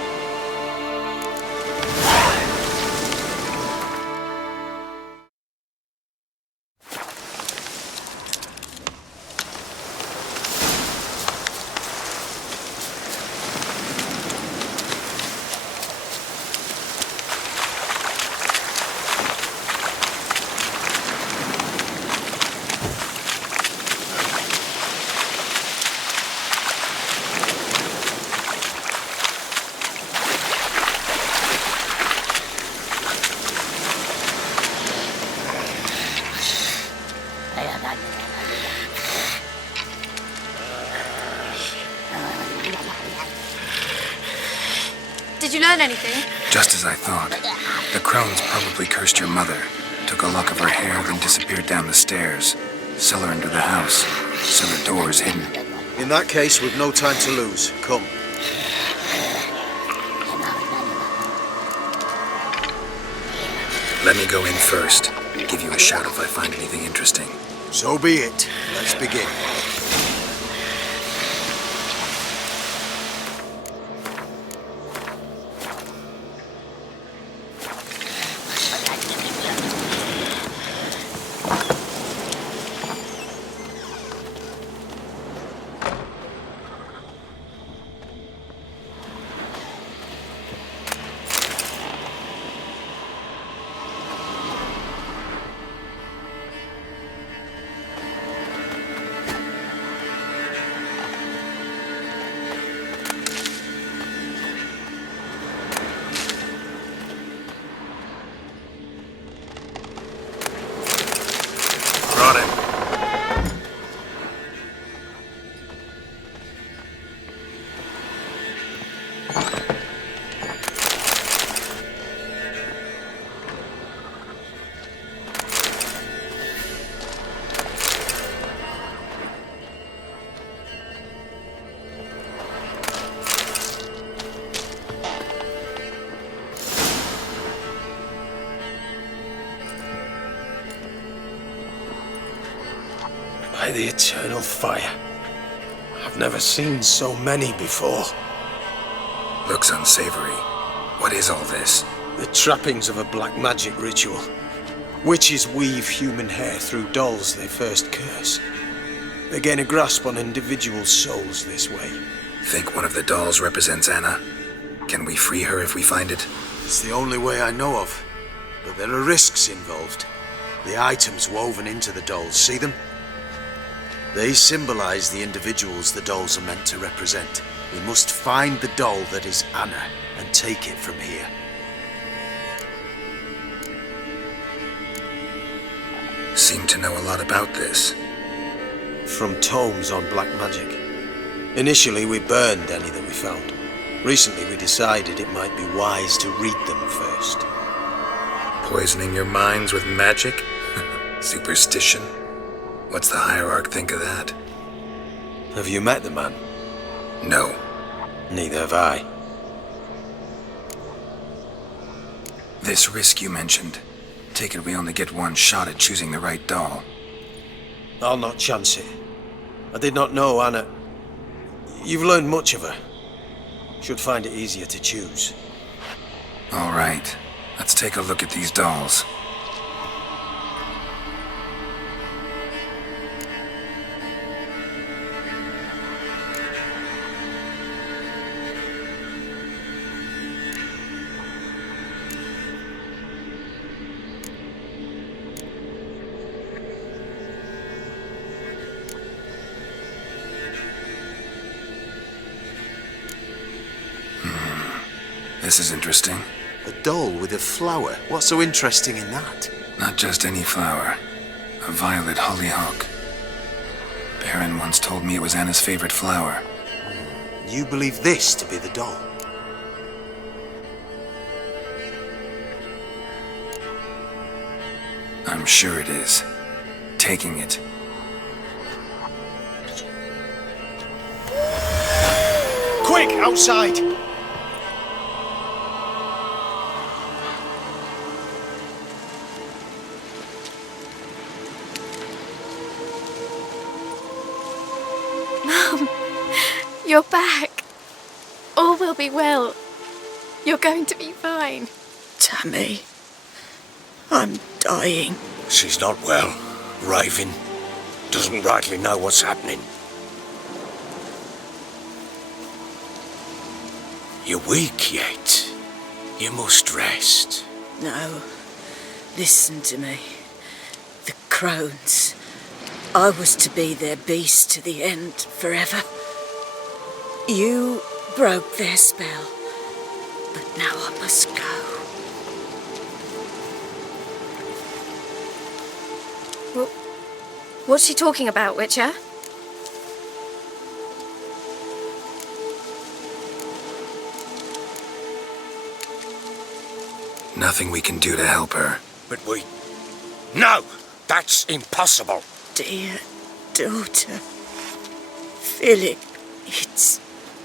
Did you learn anything? Just as I thought. The crones probably cursed your mother, took a lock of her hair, then disappeared down the stairs. Cellar under the house. Cellar doors hidden. In that case, we've no time to lose. Come. Let me go in first. Give you a shout if I find anything interesting. So be it. Let's begin. Brought him. By the eternal fire. I've never seen so many before. Looks unsavory. What is all this? The trappings of a black magic ritual. Witches weave human hair through dolls they first curse. They gain a grasp on individual souls this way. Think one of the dolls represents Anna? Can we free her if we find it? It's the only way I know of. But there are risks involved. The items woven into the dolls, see them? They symbolize the individuals the dolls are meant to represent. We must find the doll that is Anna and take it from here. seem to know a lot about this. From tomes on black magic. Initially, we burned any that we found. Recently, we decided it might be wise to read them first. Poisoning your minds with magic? Superstition? What's the hierarch think of that? Have you met the man? No. Neither have I. This risk you mentioned. Take it we only get one shot at choosing the right doll. I'll not chance it. I did not know Anna. You've learned much of her. Should find it easier to choose. All right. Let's take a look at these dolls. This is interesting. A doll with a flower? What's so interesting in that? Not just any flower. A violet hollyhock. Baron once told me it was Anna's favorite flower. You believe this to be the doll? I'm sure it is. Taking it. Quick, outside! You're back. All will be well. You're going to be fine. Tammy, I'm dying. She's not well. Raving. Doesn't rightly know what's happening. You're weak yet. You must rest. No, listen to me. The crones. I was to be their beast to the end, forever. You broke their spell, but now I must go. Well, what's she talking about, Witcher? Nothing we can do to help her. But we... No! That's impossible! Dear daughter, Philip, it's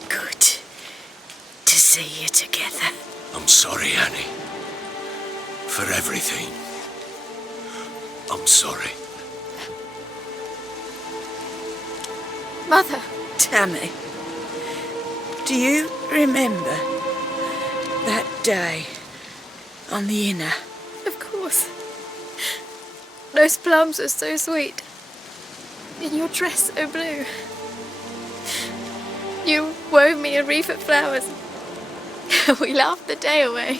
good to see you together. I'm sorry, Annie. For everything. I'm sorry. Mother. Tammy, do you remember that day on the inner? Of course. Those plums are so sweet. And your dress so blue. You wove me a wreath of flowers. We laughed the day away.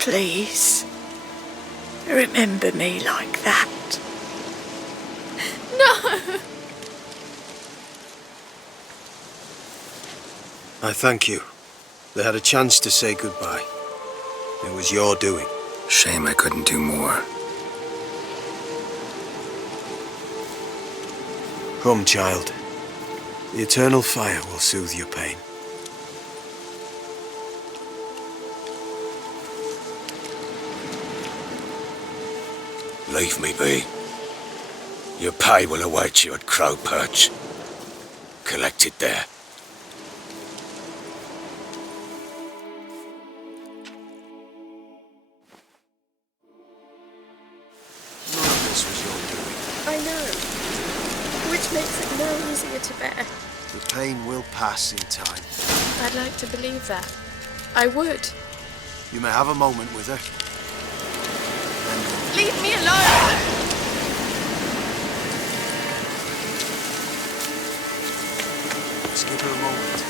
Please, remember me like that. No! I thank you. They had a chance to say goodbye. It was your doing. Shame I couldn't do more. Come, child. The eternal fire will soothe your pain. Leave me be. Your pay will await you at Crow Perch. Collect it there. I know. Which makes it no easier to bear. The pain will pass in time. I'd like to believe that. I would. You may have a moment with her. Leave me alone! Just give her a moment.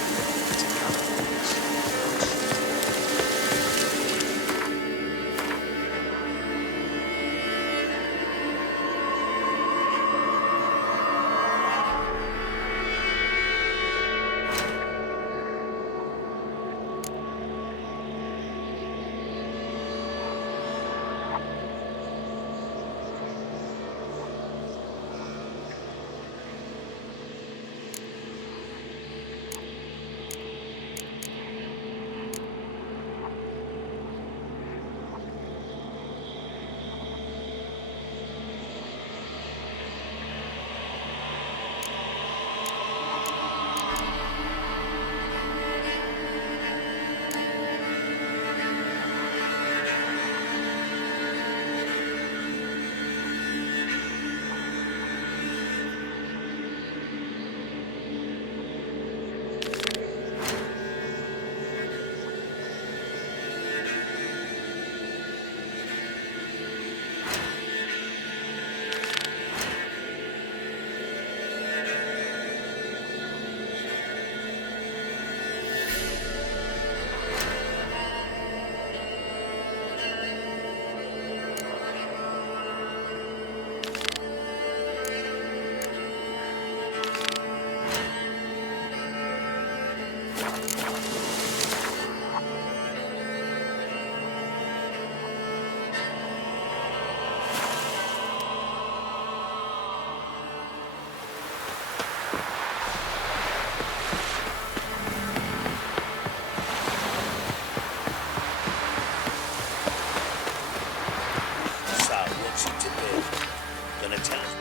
Gonna tell us.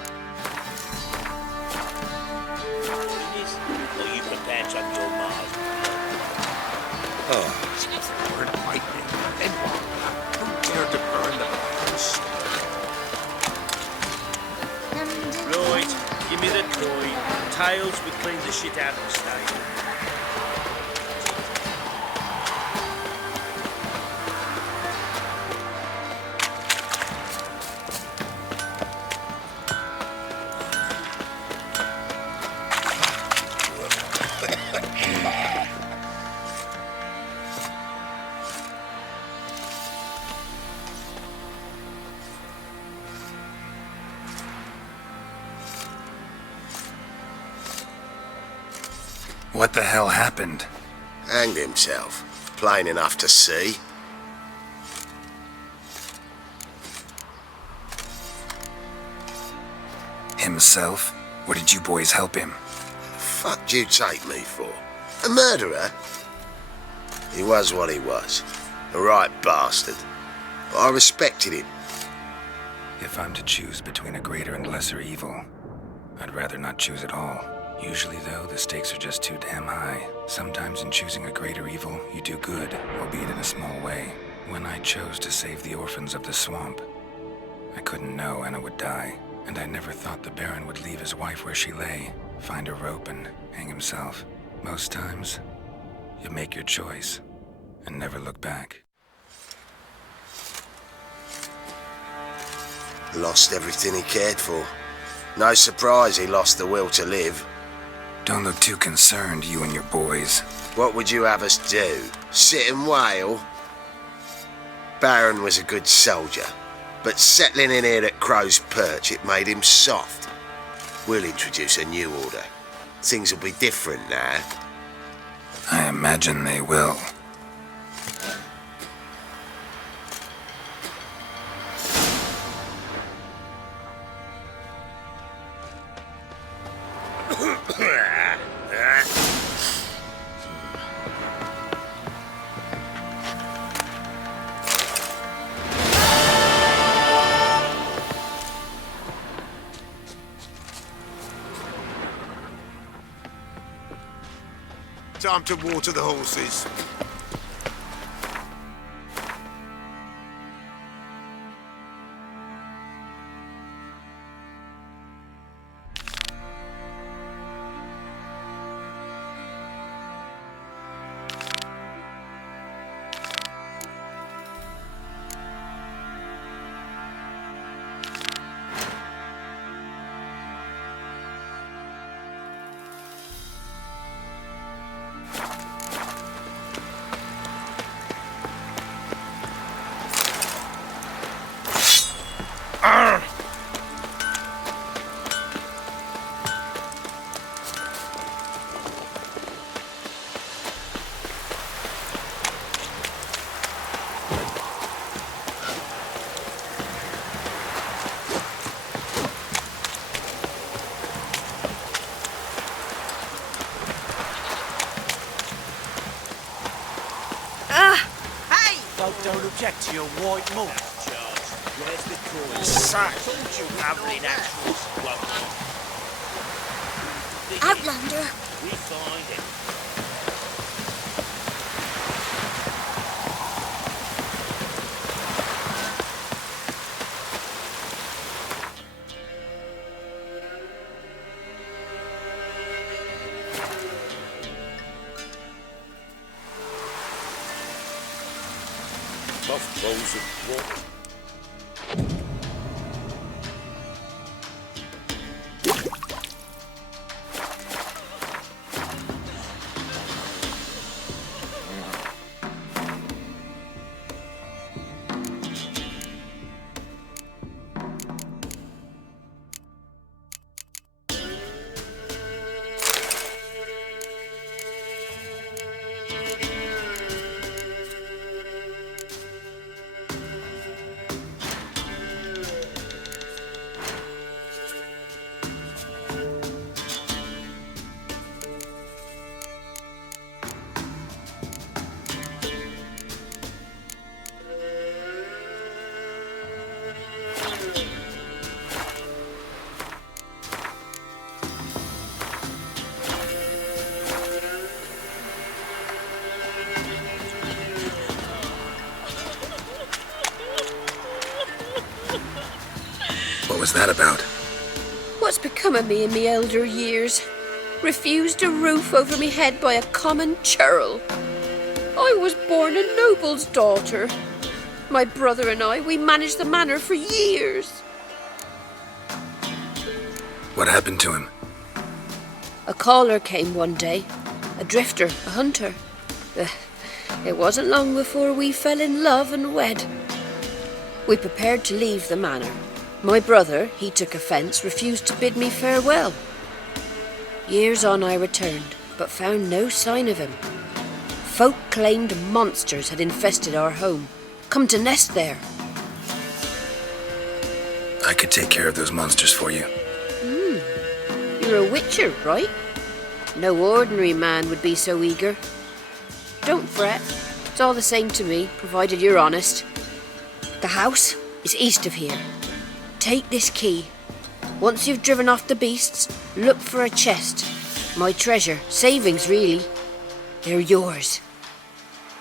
Are you prepared to have your Mars? Oh, weren't lightning. Then what? Who dared to burn the house? Right, give me the coin. Tails, we clean the shit out of the stable. What the hell happened? Hanged himself. Plain enough to see. Himself? Or did you boys help him? Fuck do you take me for? A murderer? He was what he was. A right bastard. But I respected him. If I'm to choose between a greater and lesser evil, I'd rather not choose at all. Usually, though, the stakes are just too damn high. Sometimes in choosing a greater evil, you do good, albeit in a small way. When I chose to save the orphans of the swamp, I couldn't know Anna would die, and I never thought the Baron would leave his wife where she lay, find a rope and hang himself. Most times, you make your choice and never look back. Lost everything he cared for. No surprise he lost the will to live. Don't look too concerned, you and your boys. What would you have us do? Sit and wail? Baron was a good soldier, but settling in here at Crow's Perch, it made him soft. We'll introduce a new order. Things will be different now. I imagine they will. Time to water the horses. Don't object to your white mug. Where's the coin? Sack. Told you family naturals. Outlander. We find it. Buff bowls of water. was that about? What's become of me in me elder years? Refused a roof over me head by a common churl. I was born a noble's daughter. My brother and I, we managed the manor for years. What happened to him? A caller came one day. A drifter, a hunter. It wasn't long before we fell in love and wed. We prepared to leave the manor. My brother, he took offence, refused to bid me farewell. Years on I returned, but found no sign of him. Folk claimed monsters had infested our home, come to nest there. I could take care of those monsters for you. You're a witcher, right? No ordinary man would be so eager. Don't fret. It's all the same to me, provided you're honest. The house is east of here. Take this key. Once you've driven off the beasts, look for a chest. My treasure. Savings, really. They're yours.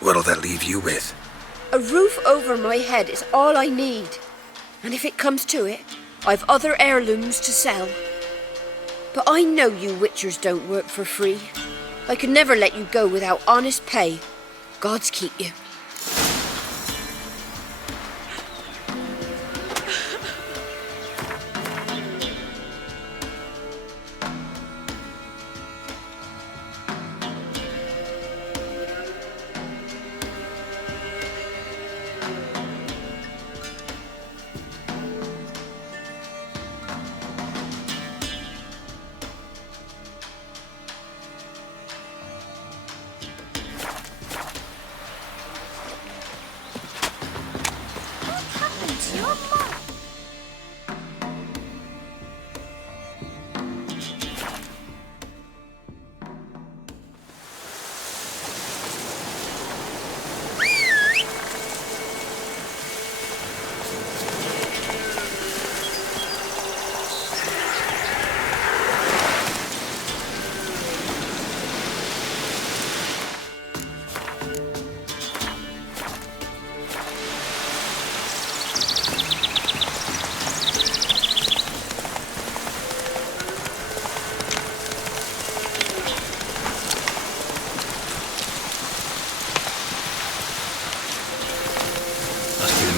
What'll that leave you with? A roof over my head is all I need. And if it comes to it, I've other heirlooms to sell. But I know you witchers don't work for free. I could never let you go without honest pay. Gods keep you.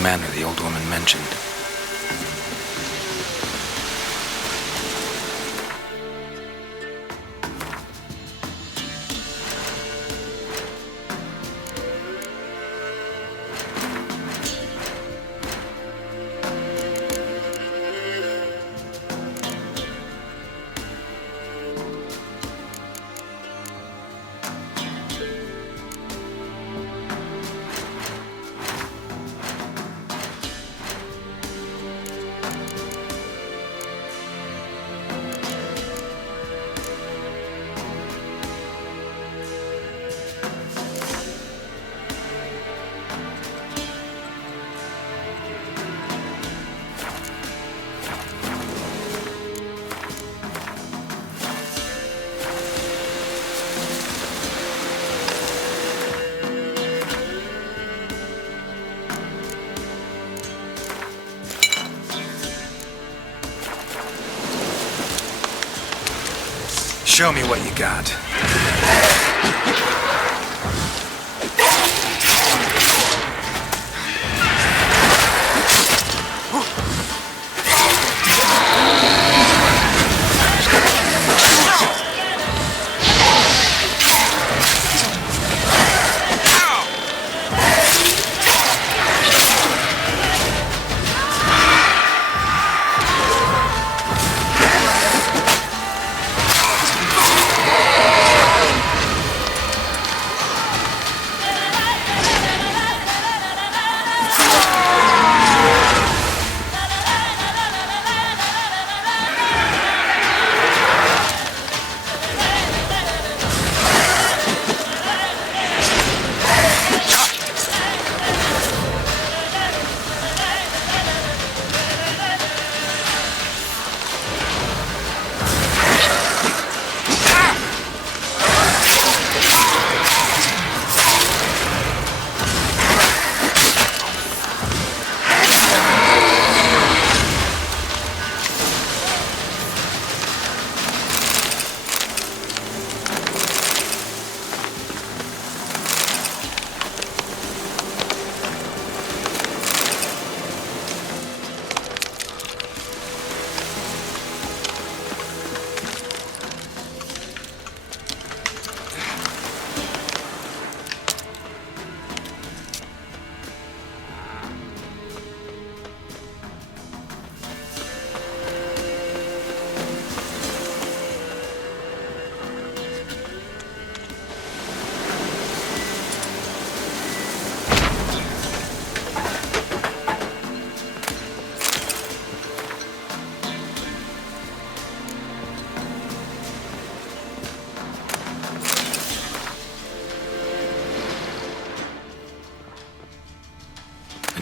Manor the old woman mentioned. Show me what you got.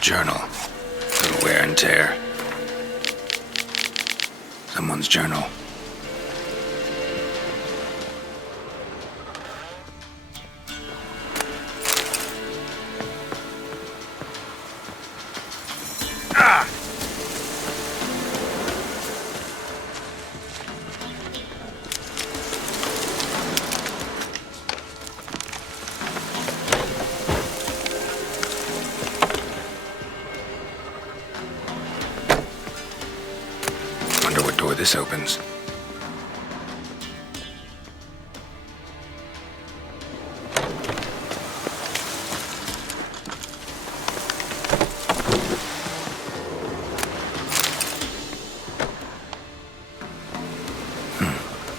journal. Little wear and tear. Someone's journal. Wonder what door this opens.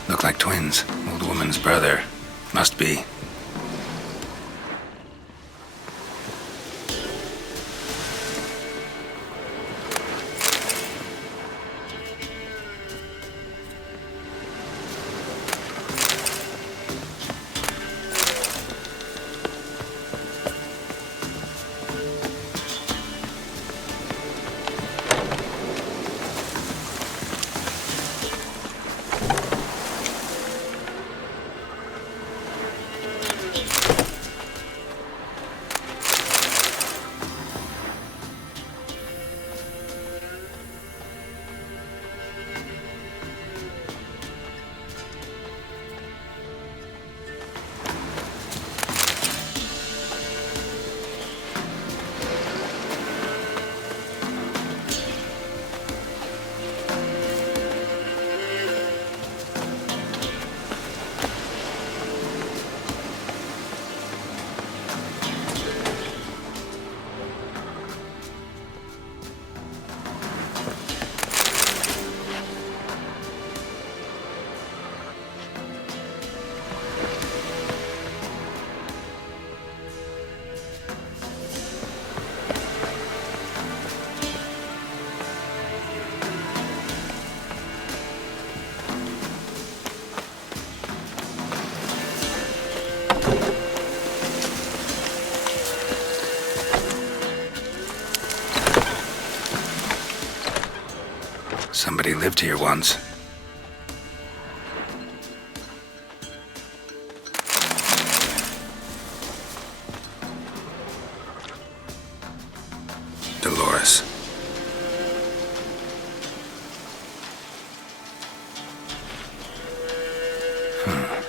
Look like twins. Old woman's brother. Must be. Somebody lived here once. Dolores.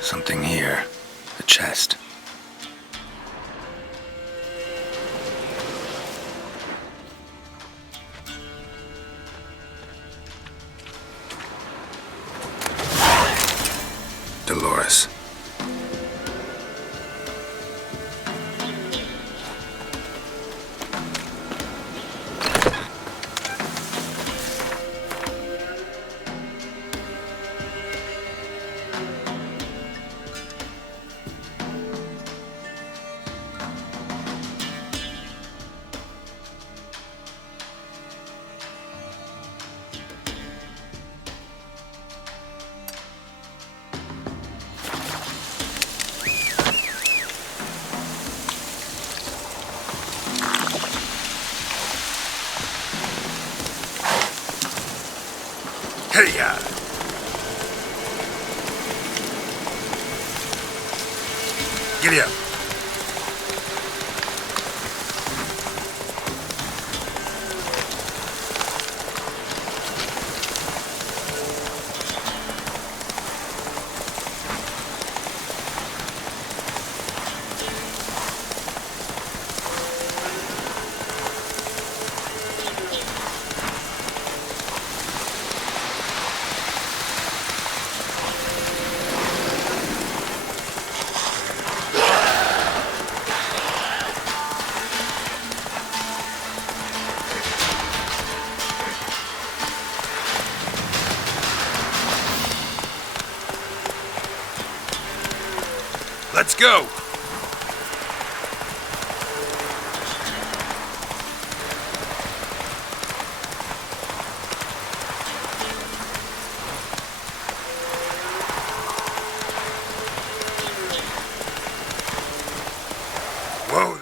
Something here. A chest. Dolores. Hey-ya! Giddy up. Let's go! Whoa.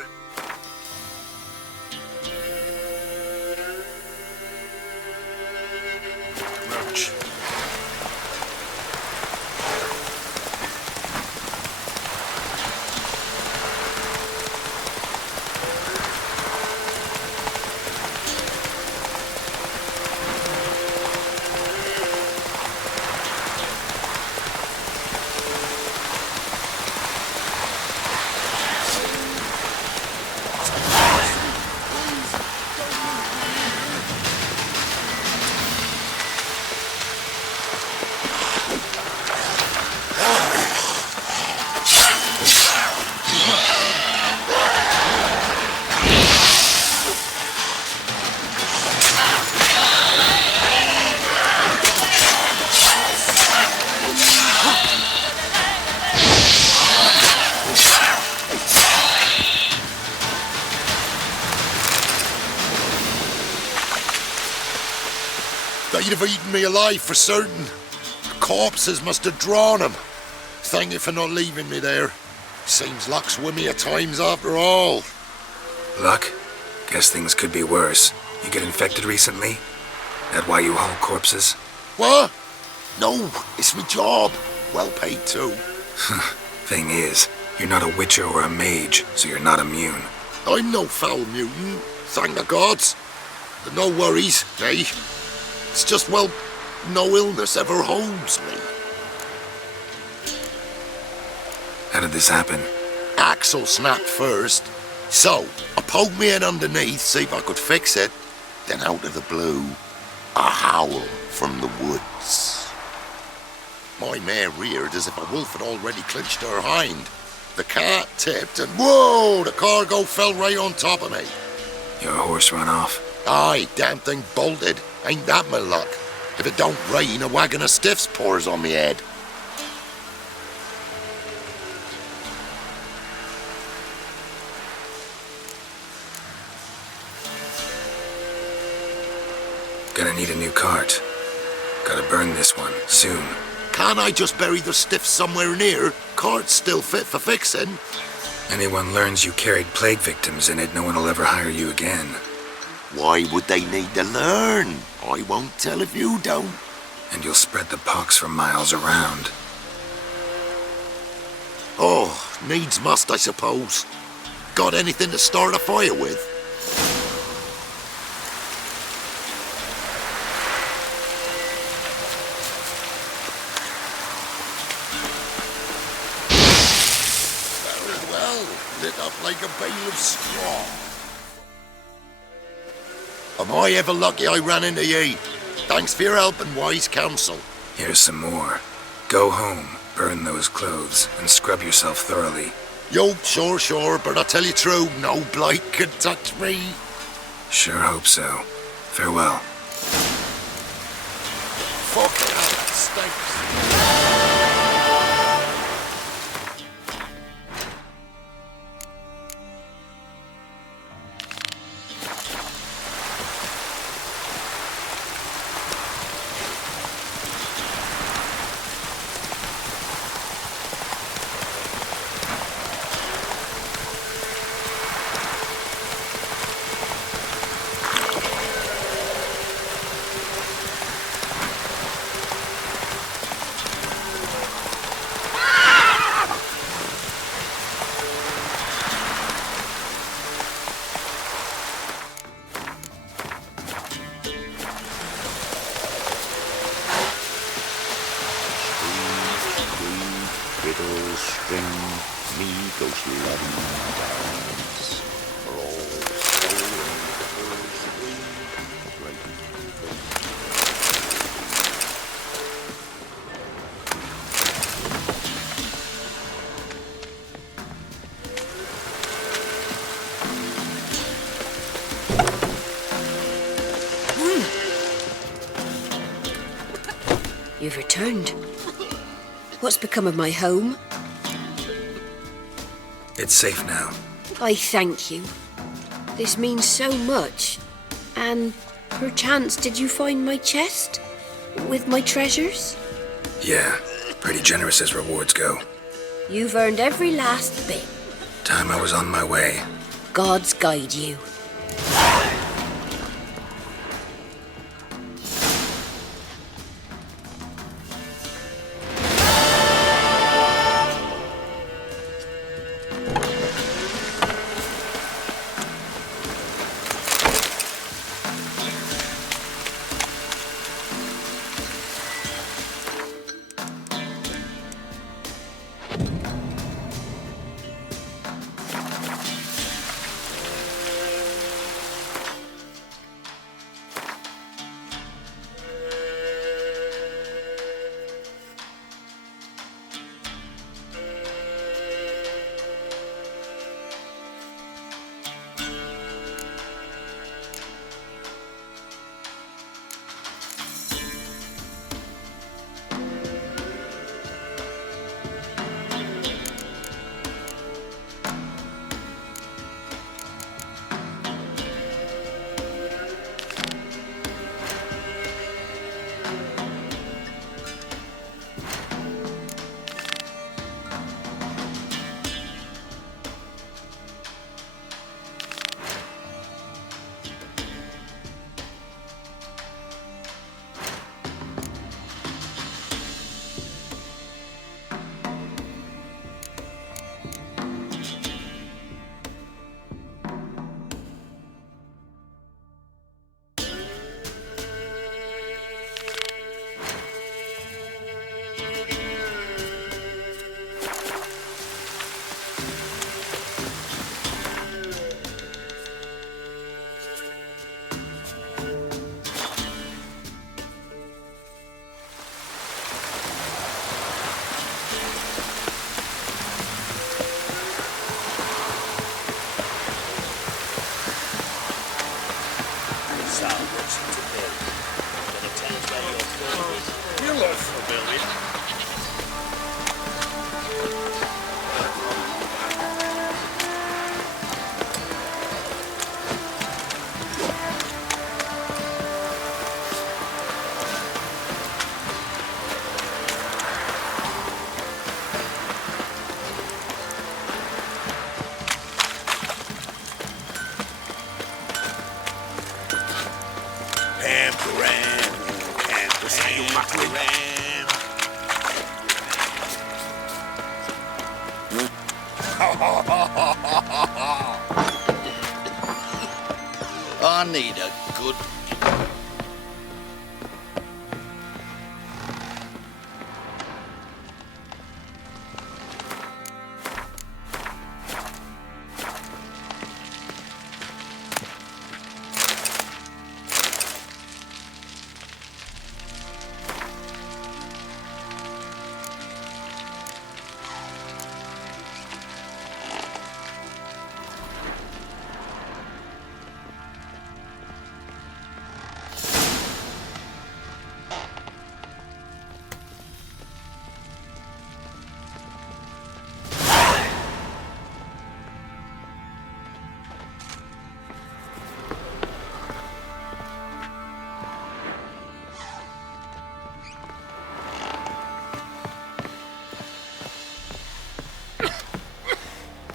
march. They'd have eaten me alive for certain. The corpses must have drawn them. Thank you for not leaving me there. Seems luck's with me at times after all. Luck? Guess things could be worse. You get infected recently? That why you haul corpses? What? No, it's my job. Well paid too. Thing is, you're not a witcher or a mage, so you're not immune. I'm no foul mutant, thank the gods. But no worries, eh? It's just, well, no illness ever holds me. How did this happen? Axle snapped first. So, I poked me head underneath, see if I could fix it. Then out of the blue, a howl from the woods. My mare reared as if a wolf had already clinched her hind. The cart tipped and whoa, the cargo fell right on top of me. Your horse ran off? Aye, damn thing bolted. Ain't that my luck? If it don't rain, a wagon of stiffs pours on me head. Gonna need a new cart. Gotta burn this one, soon. Can't I just bury the stiffs somewhere near? Cart's still fit for fixing. Anyone learns you carried plague victims in it, no one will ever hire you again. Why would they need to learn? I won't tell if you don't. And you'll spread the pox for miles around. Oh, needs must, I suppose. Got anything to start a fire with? Very well, lit up like a bale of straw. Am I ever lucky I ran into ye? Thanks for your help and wise counsel. Here's some more. Go home, burn those clothes, and scrub yourself thoroughly. Yo, sure, but I tell you true, no blight can touch me. Sure hope so. Farewell. Fuck hell, that stinks. Fiddle, string, me goes loving dance. For all You've returned. What's become of my home? It's safe now. I thank you. This means so much. And perchance did you find my chest? With my treasures? Yeah, pretty generous as rewards go. You've earned every last bit. Time I was on my way. Gods guide you. worth a building. I need a good...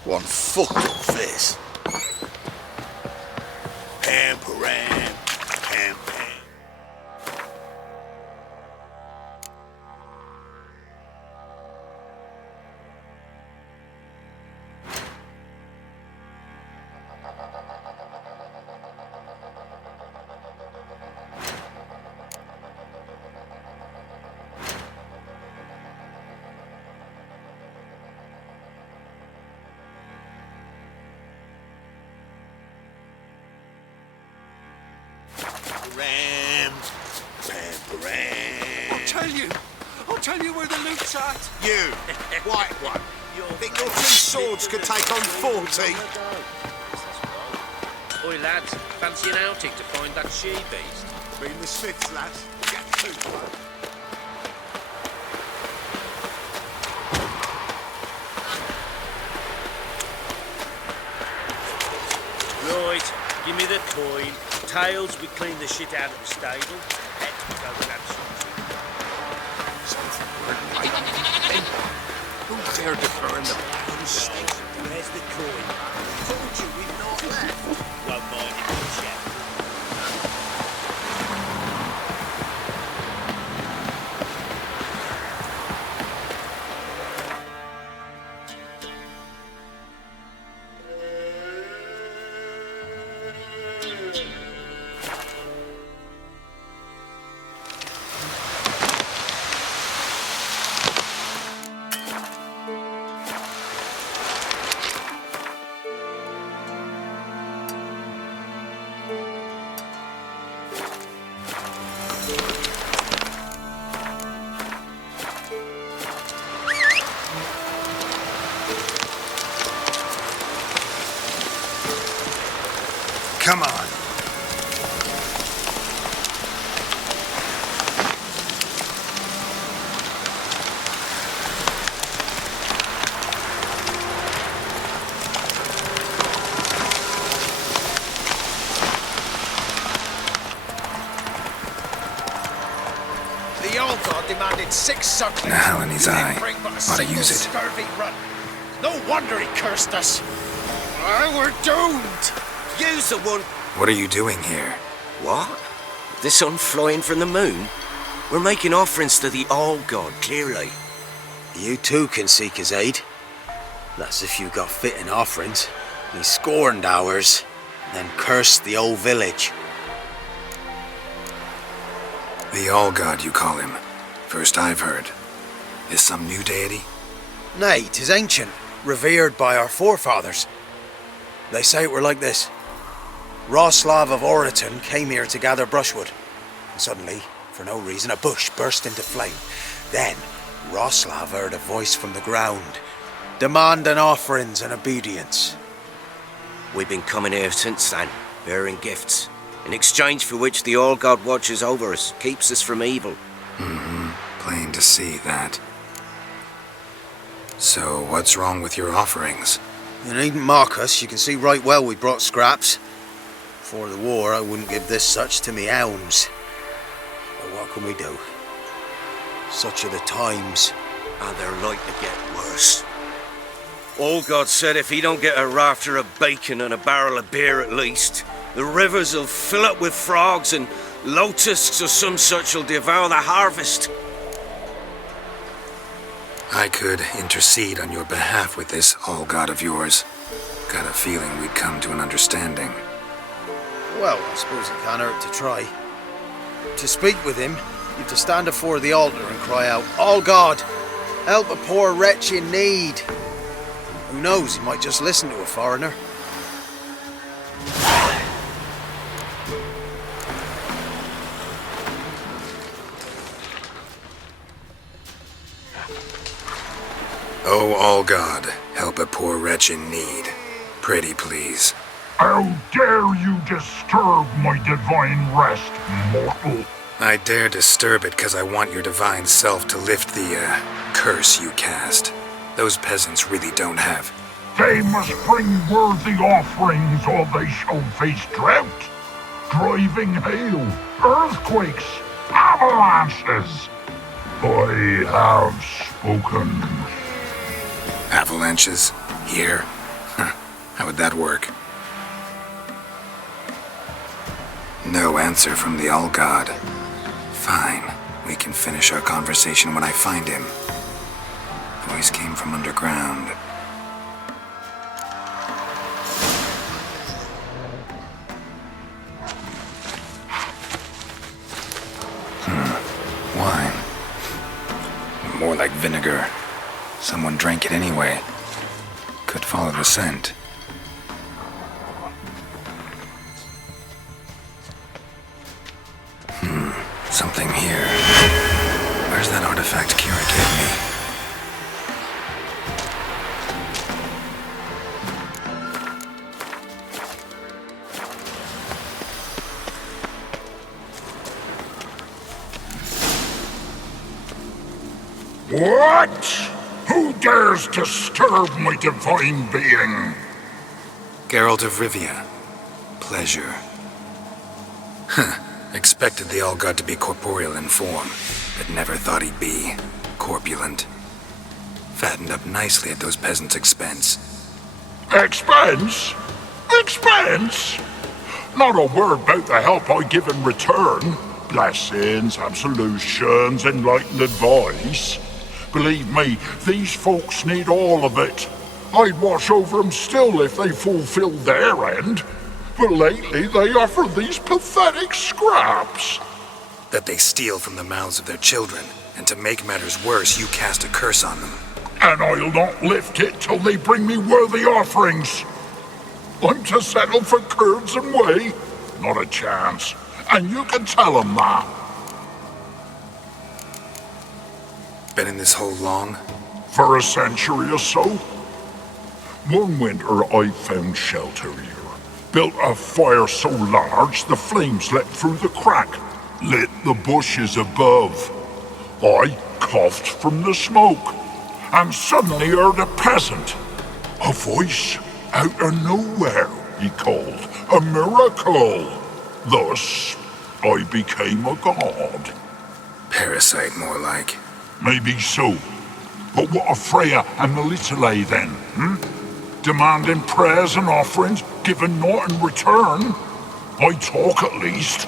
One fucked up face. Pam, param, pam, pam. I'll tell you where the loot's at. You, white one. Think your 2 swords could take on 40? Oi, lads, fancy an outing to find that she-beast? Bring the smiths, lads. Get 2, lad. Right, give me the coin. Tails, we clean the shit out of the stable. Heads, we go with that sort of thing. Who dared to burn the station? Where's the coin? Told you we've not left. Won't mind it, chap. Come on. The old god demanded 6 sucklings. The hell in his eye. Bring but a Ought to single use it. scurvy run. No wonder he cursed us. We're doomed. Use the one. What are you doing here? What? The sun flying from the moon? We're making offerings to the All God, clearly. You too can seek his aid. That's if you got fitting offerings. He scorned ours, then cursed the old village. The All-God, you call him. First I've heard. Is some new deity? Nay, 'tis ancient, revered by our forefathers. They say it were like this. Roslav of Oriton came here to gather brushwood. And suddenly, for no reason, a bush burst into flame. Then, Roslav heard a voice from the ground, demanding offerings and obedience. We've been coming here since then, bearing gifts, in exchange for which the All-God watches over us, keeps us from evil. Plain to see that. So, what's wrong with your offerings? You needn't mock us. You can see right well we brought scraps. Before the war, I wouldn't give this such to me hounds. But what can we do? Such are the times. And they're like to get worse. Old God said if he don't get a rafter of bacon and a barrel of beer at least, the rivers will fill up with frogs and locusts or some such will devour the harvest. I could intercede on your behalf with this all-god of yours. Got a feeling we'd come to an understanding. Well, I suppose it can't hurt to try. To speak with him, you've to stand before the altar and cry out, "All God, help a poor wretch in need." Who knows, he might just listen to a foreigner. Oh, all God, help a poor wretch in need. Pretty please. How dare you disturb my divine rest, mortal? I dare disturb it because I want your divine self to lift the, curse you cast. Those peasants really don't have. They must bring worthy offerings or they shall face drought, driving hail, earthquakes, avalanches. I have spoken. Avalanches? Here? How would that work? No answer from the All-God. Fine. We can finish our conversation when I find him. Voice came from underground. Wine. More like vinegar. Someone drank it anyway. Could follow the scent. Something here. Where's that artifact Kira gave me? What? Who dares disturb my divine being? Geralt of Rivia. Pleasure. Expected the All-God to be corporeal in form, but never thought he'd be corpulent. Fattened up nicely at those peasants' expense. Expense? Expense? Not a word about the help I give in return. Blessings, absolutions, enlightened advice. Believe me, these folks need all of it. I'd watch over them still if they fulfilled their end. But lately they offer these pathetic scraps. That they steal from the mouths of their children, and to make matters worse, you cast a curse on them. And I'll not lift it till they bring me worthy offerings. I'm to settle for curds and whey? Not a chance. And you can tell them that. Been in this hole long? For a century or so. One winter I found shelter here. Built a fire so large the flames leapt through the crack, lit the bushes above. I coughed from the smoke, and suddenly heard a peasant. A voice out of nowhere, he called. A miracle. Thus, I became a god. Parasite, more like. Maybe so. But what of Freya and Melitele then, Demanding prayers and offerings, giving naught in return? I talk at least.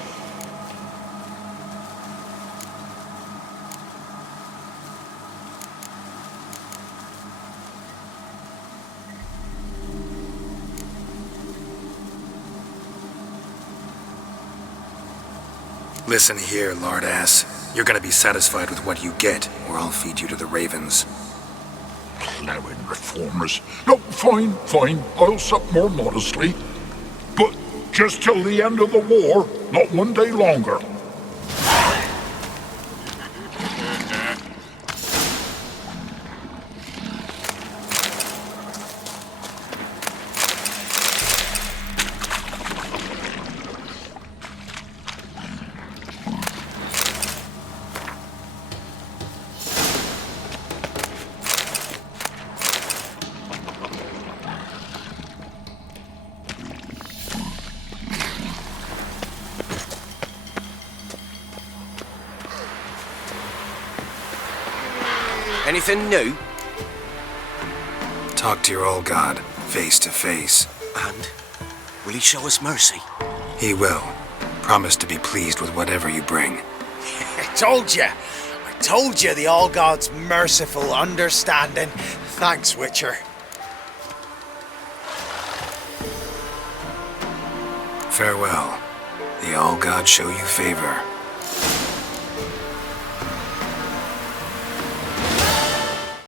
Listen here, lard-ass. You're gonna be satisfied with what you get, or I'll feed you to the ravens. Ploughing reformers. No, fine, fine. I'll sup more modestly. But just till the end of the war, not one day longer. Anything new? Talk to your old god, face to face. And will he show us mercy? He will. Promise to be pleased with whatever you bring. I told you the All God's merciful understanding. Thanks, Witcher. Farewell. The All God show you favor.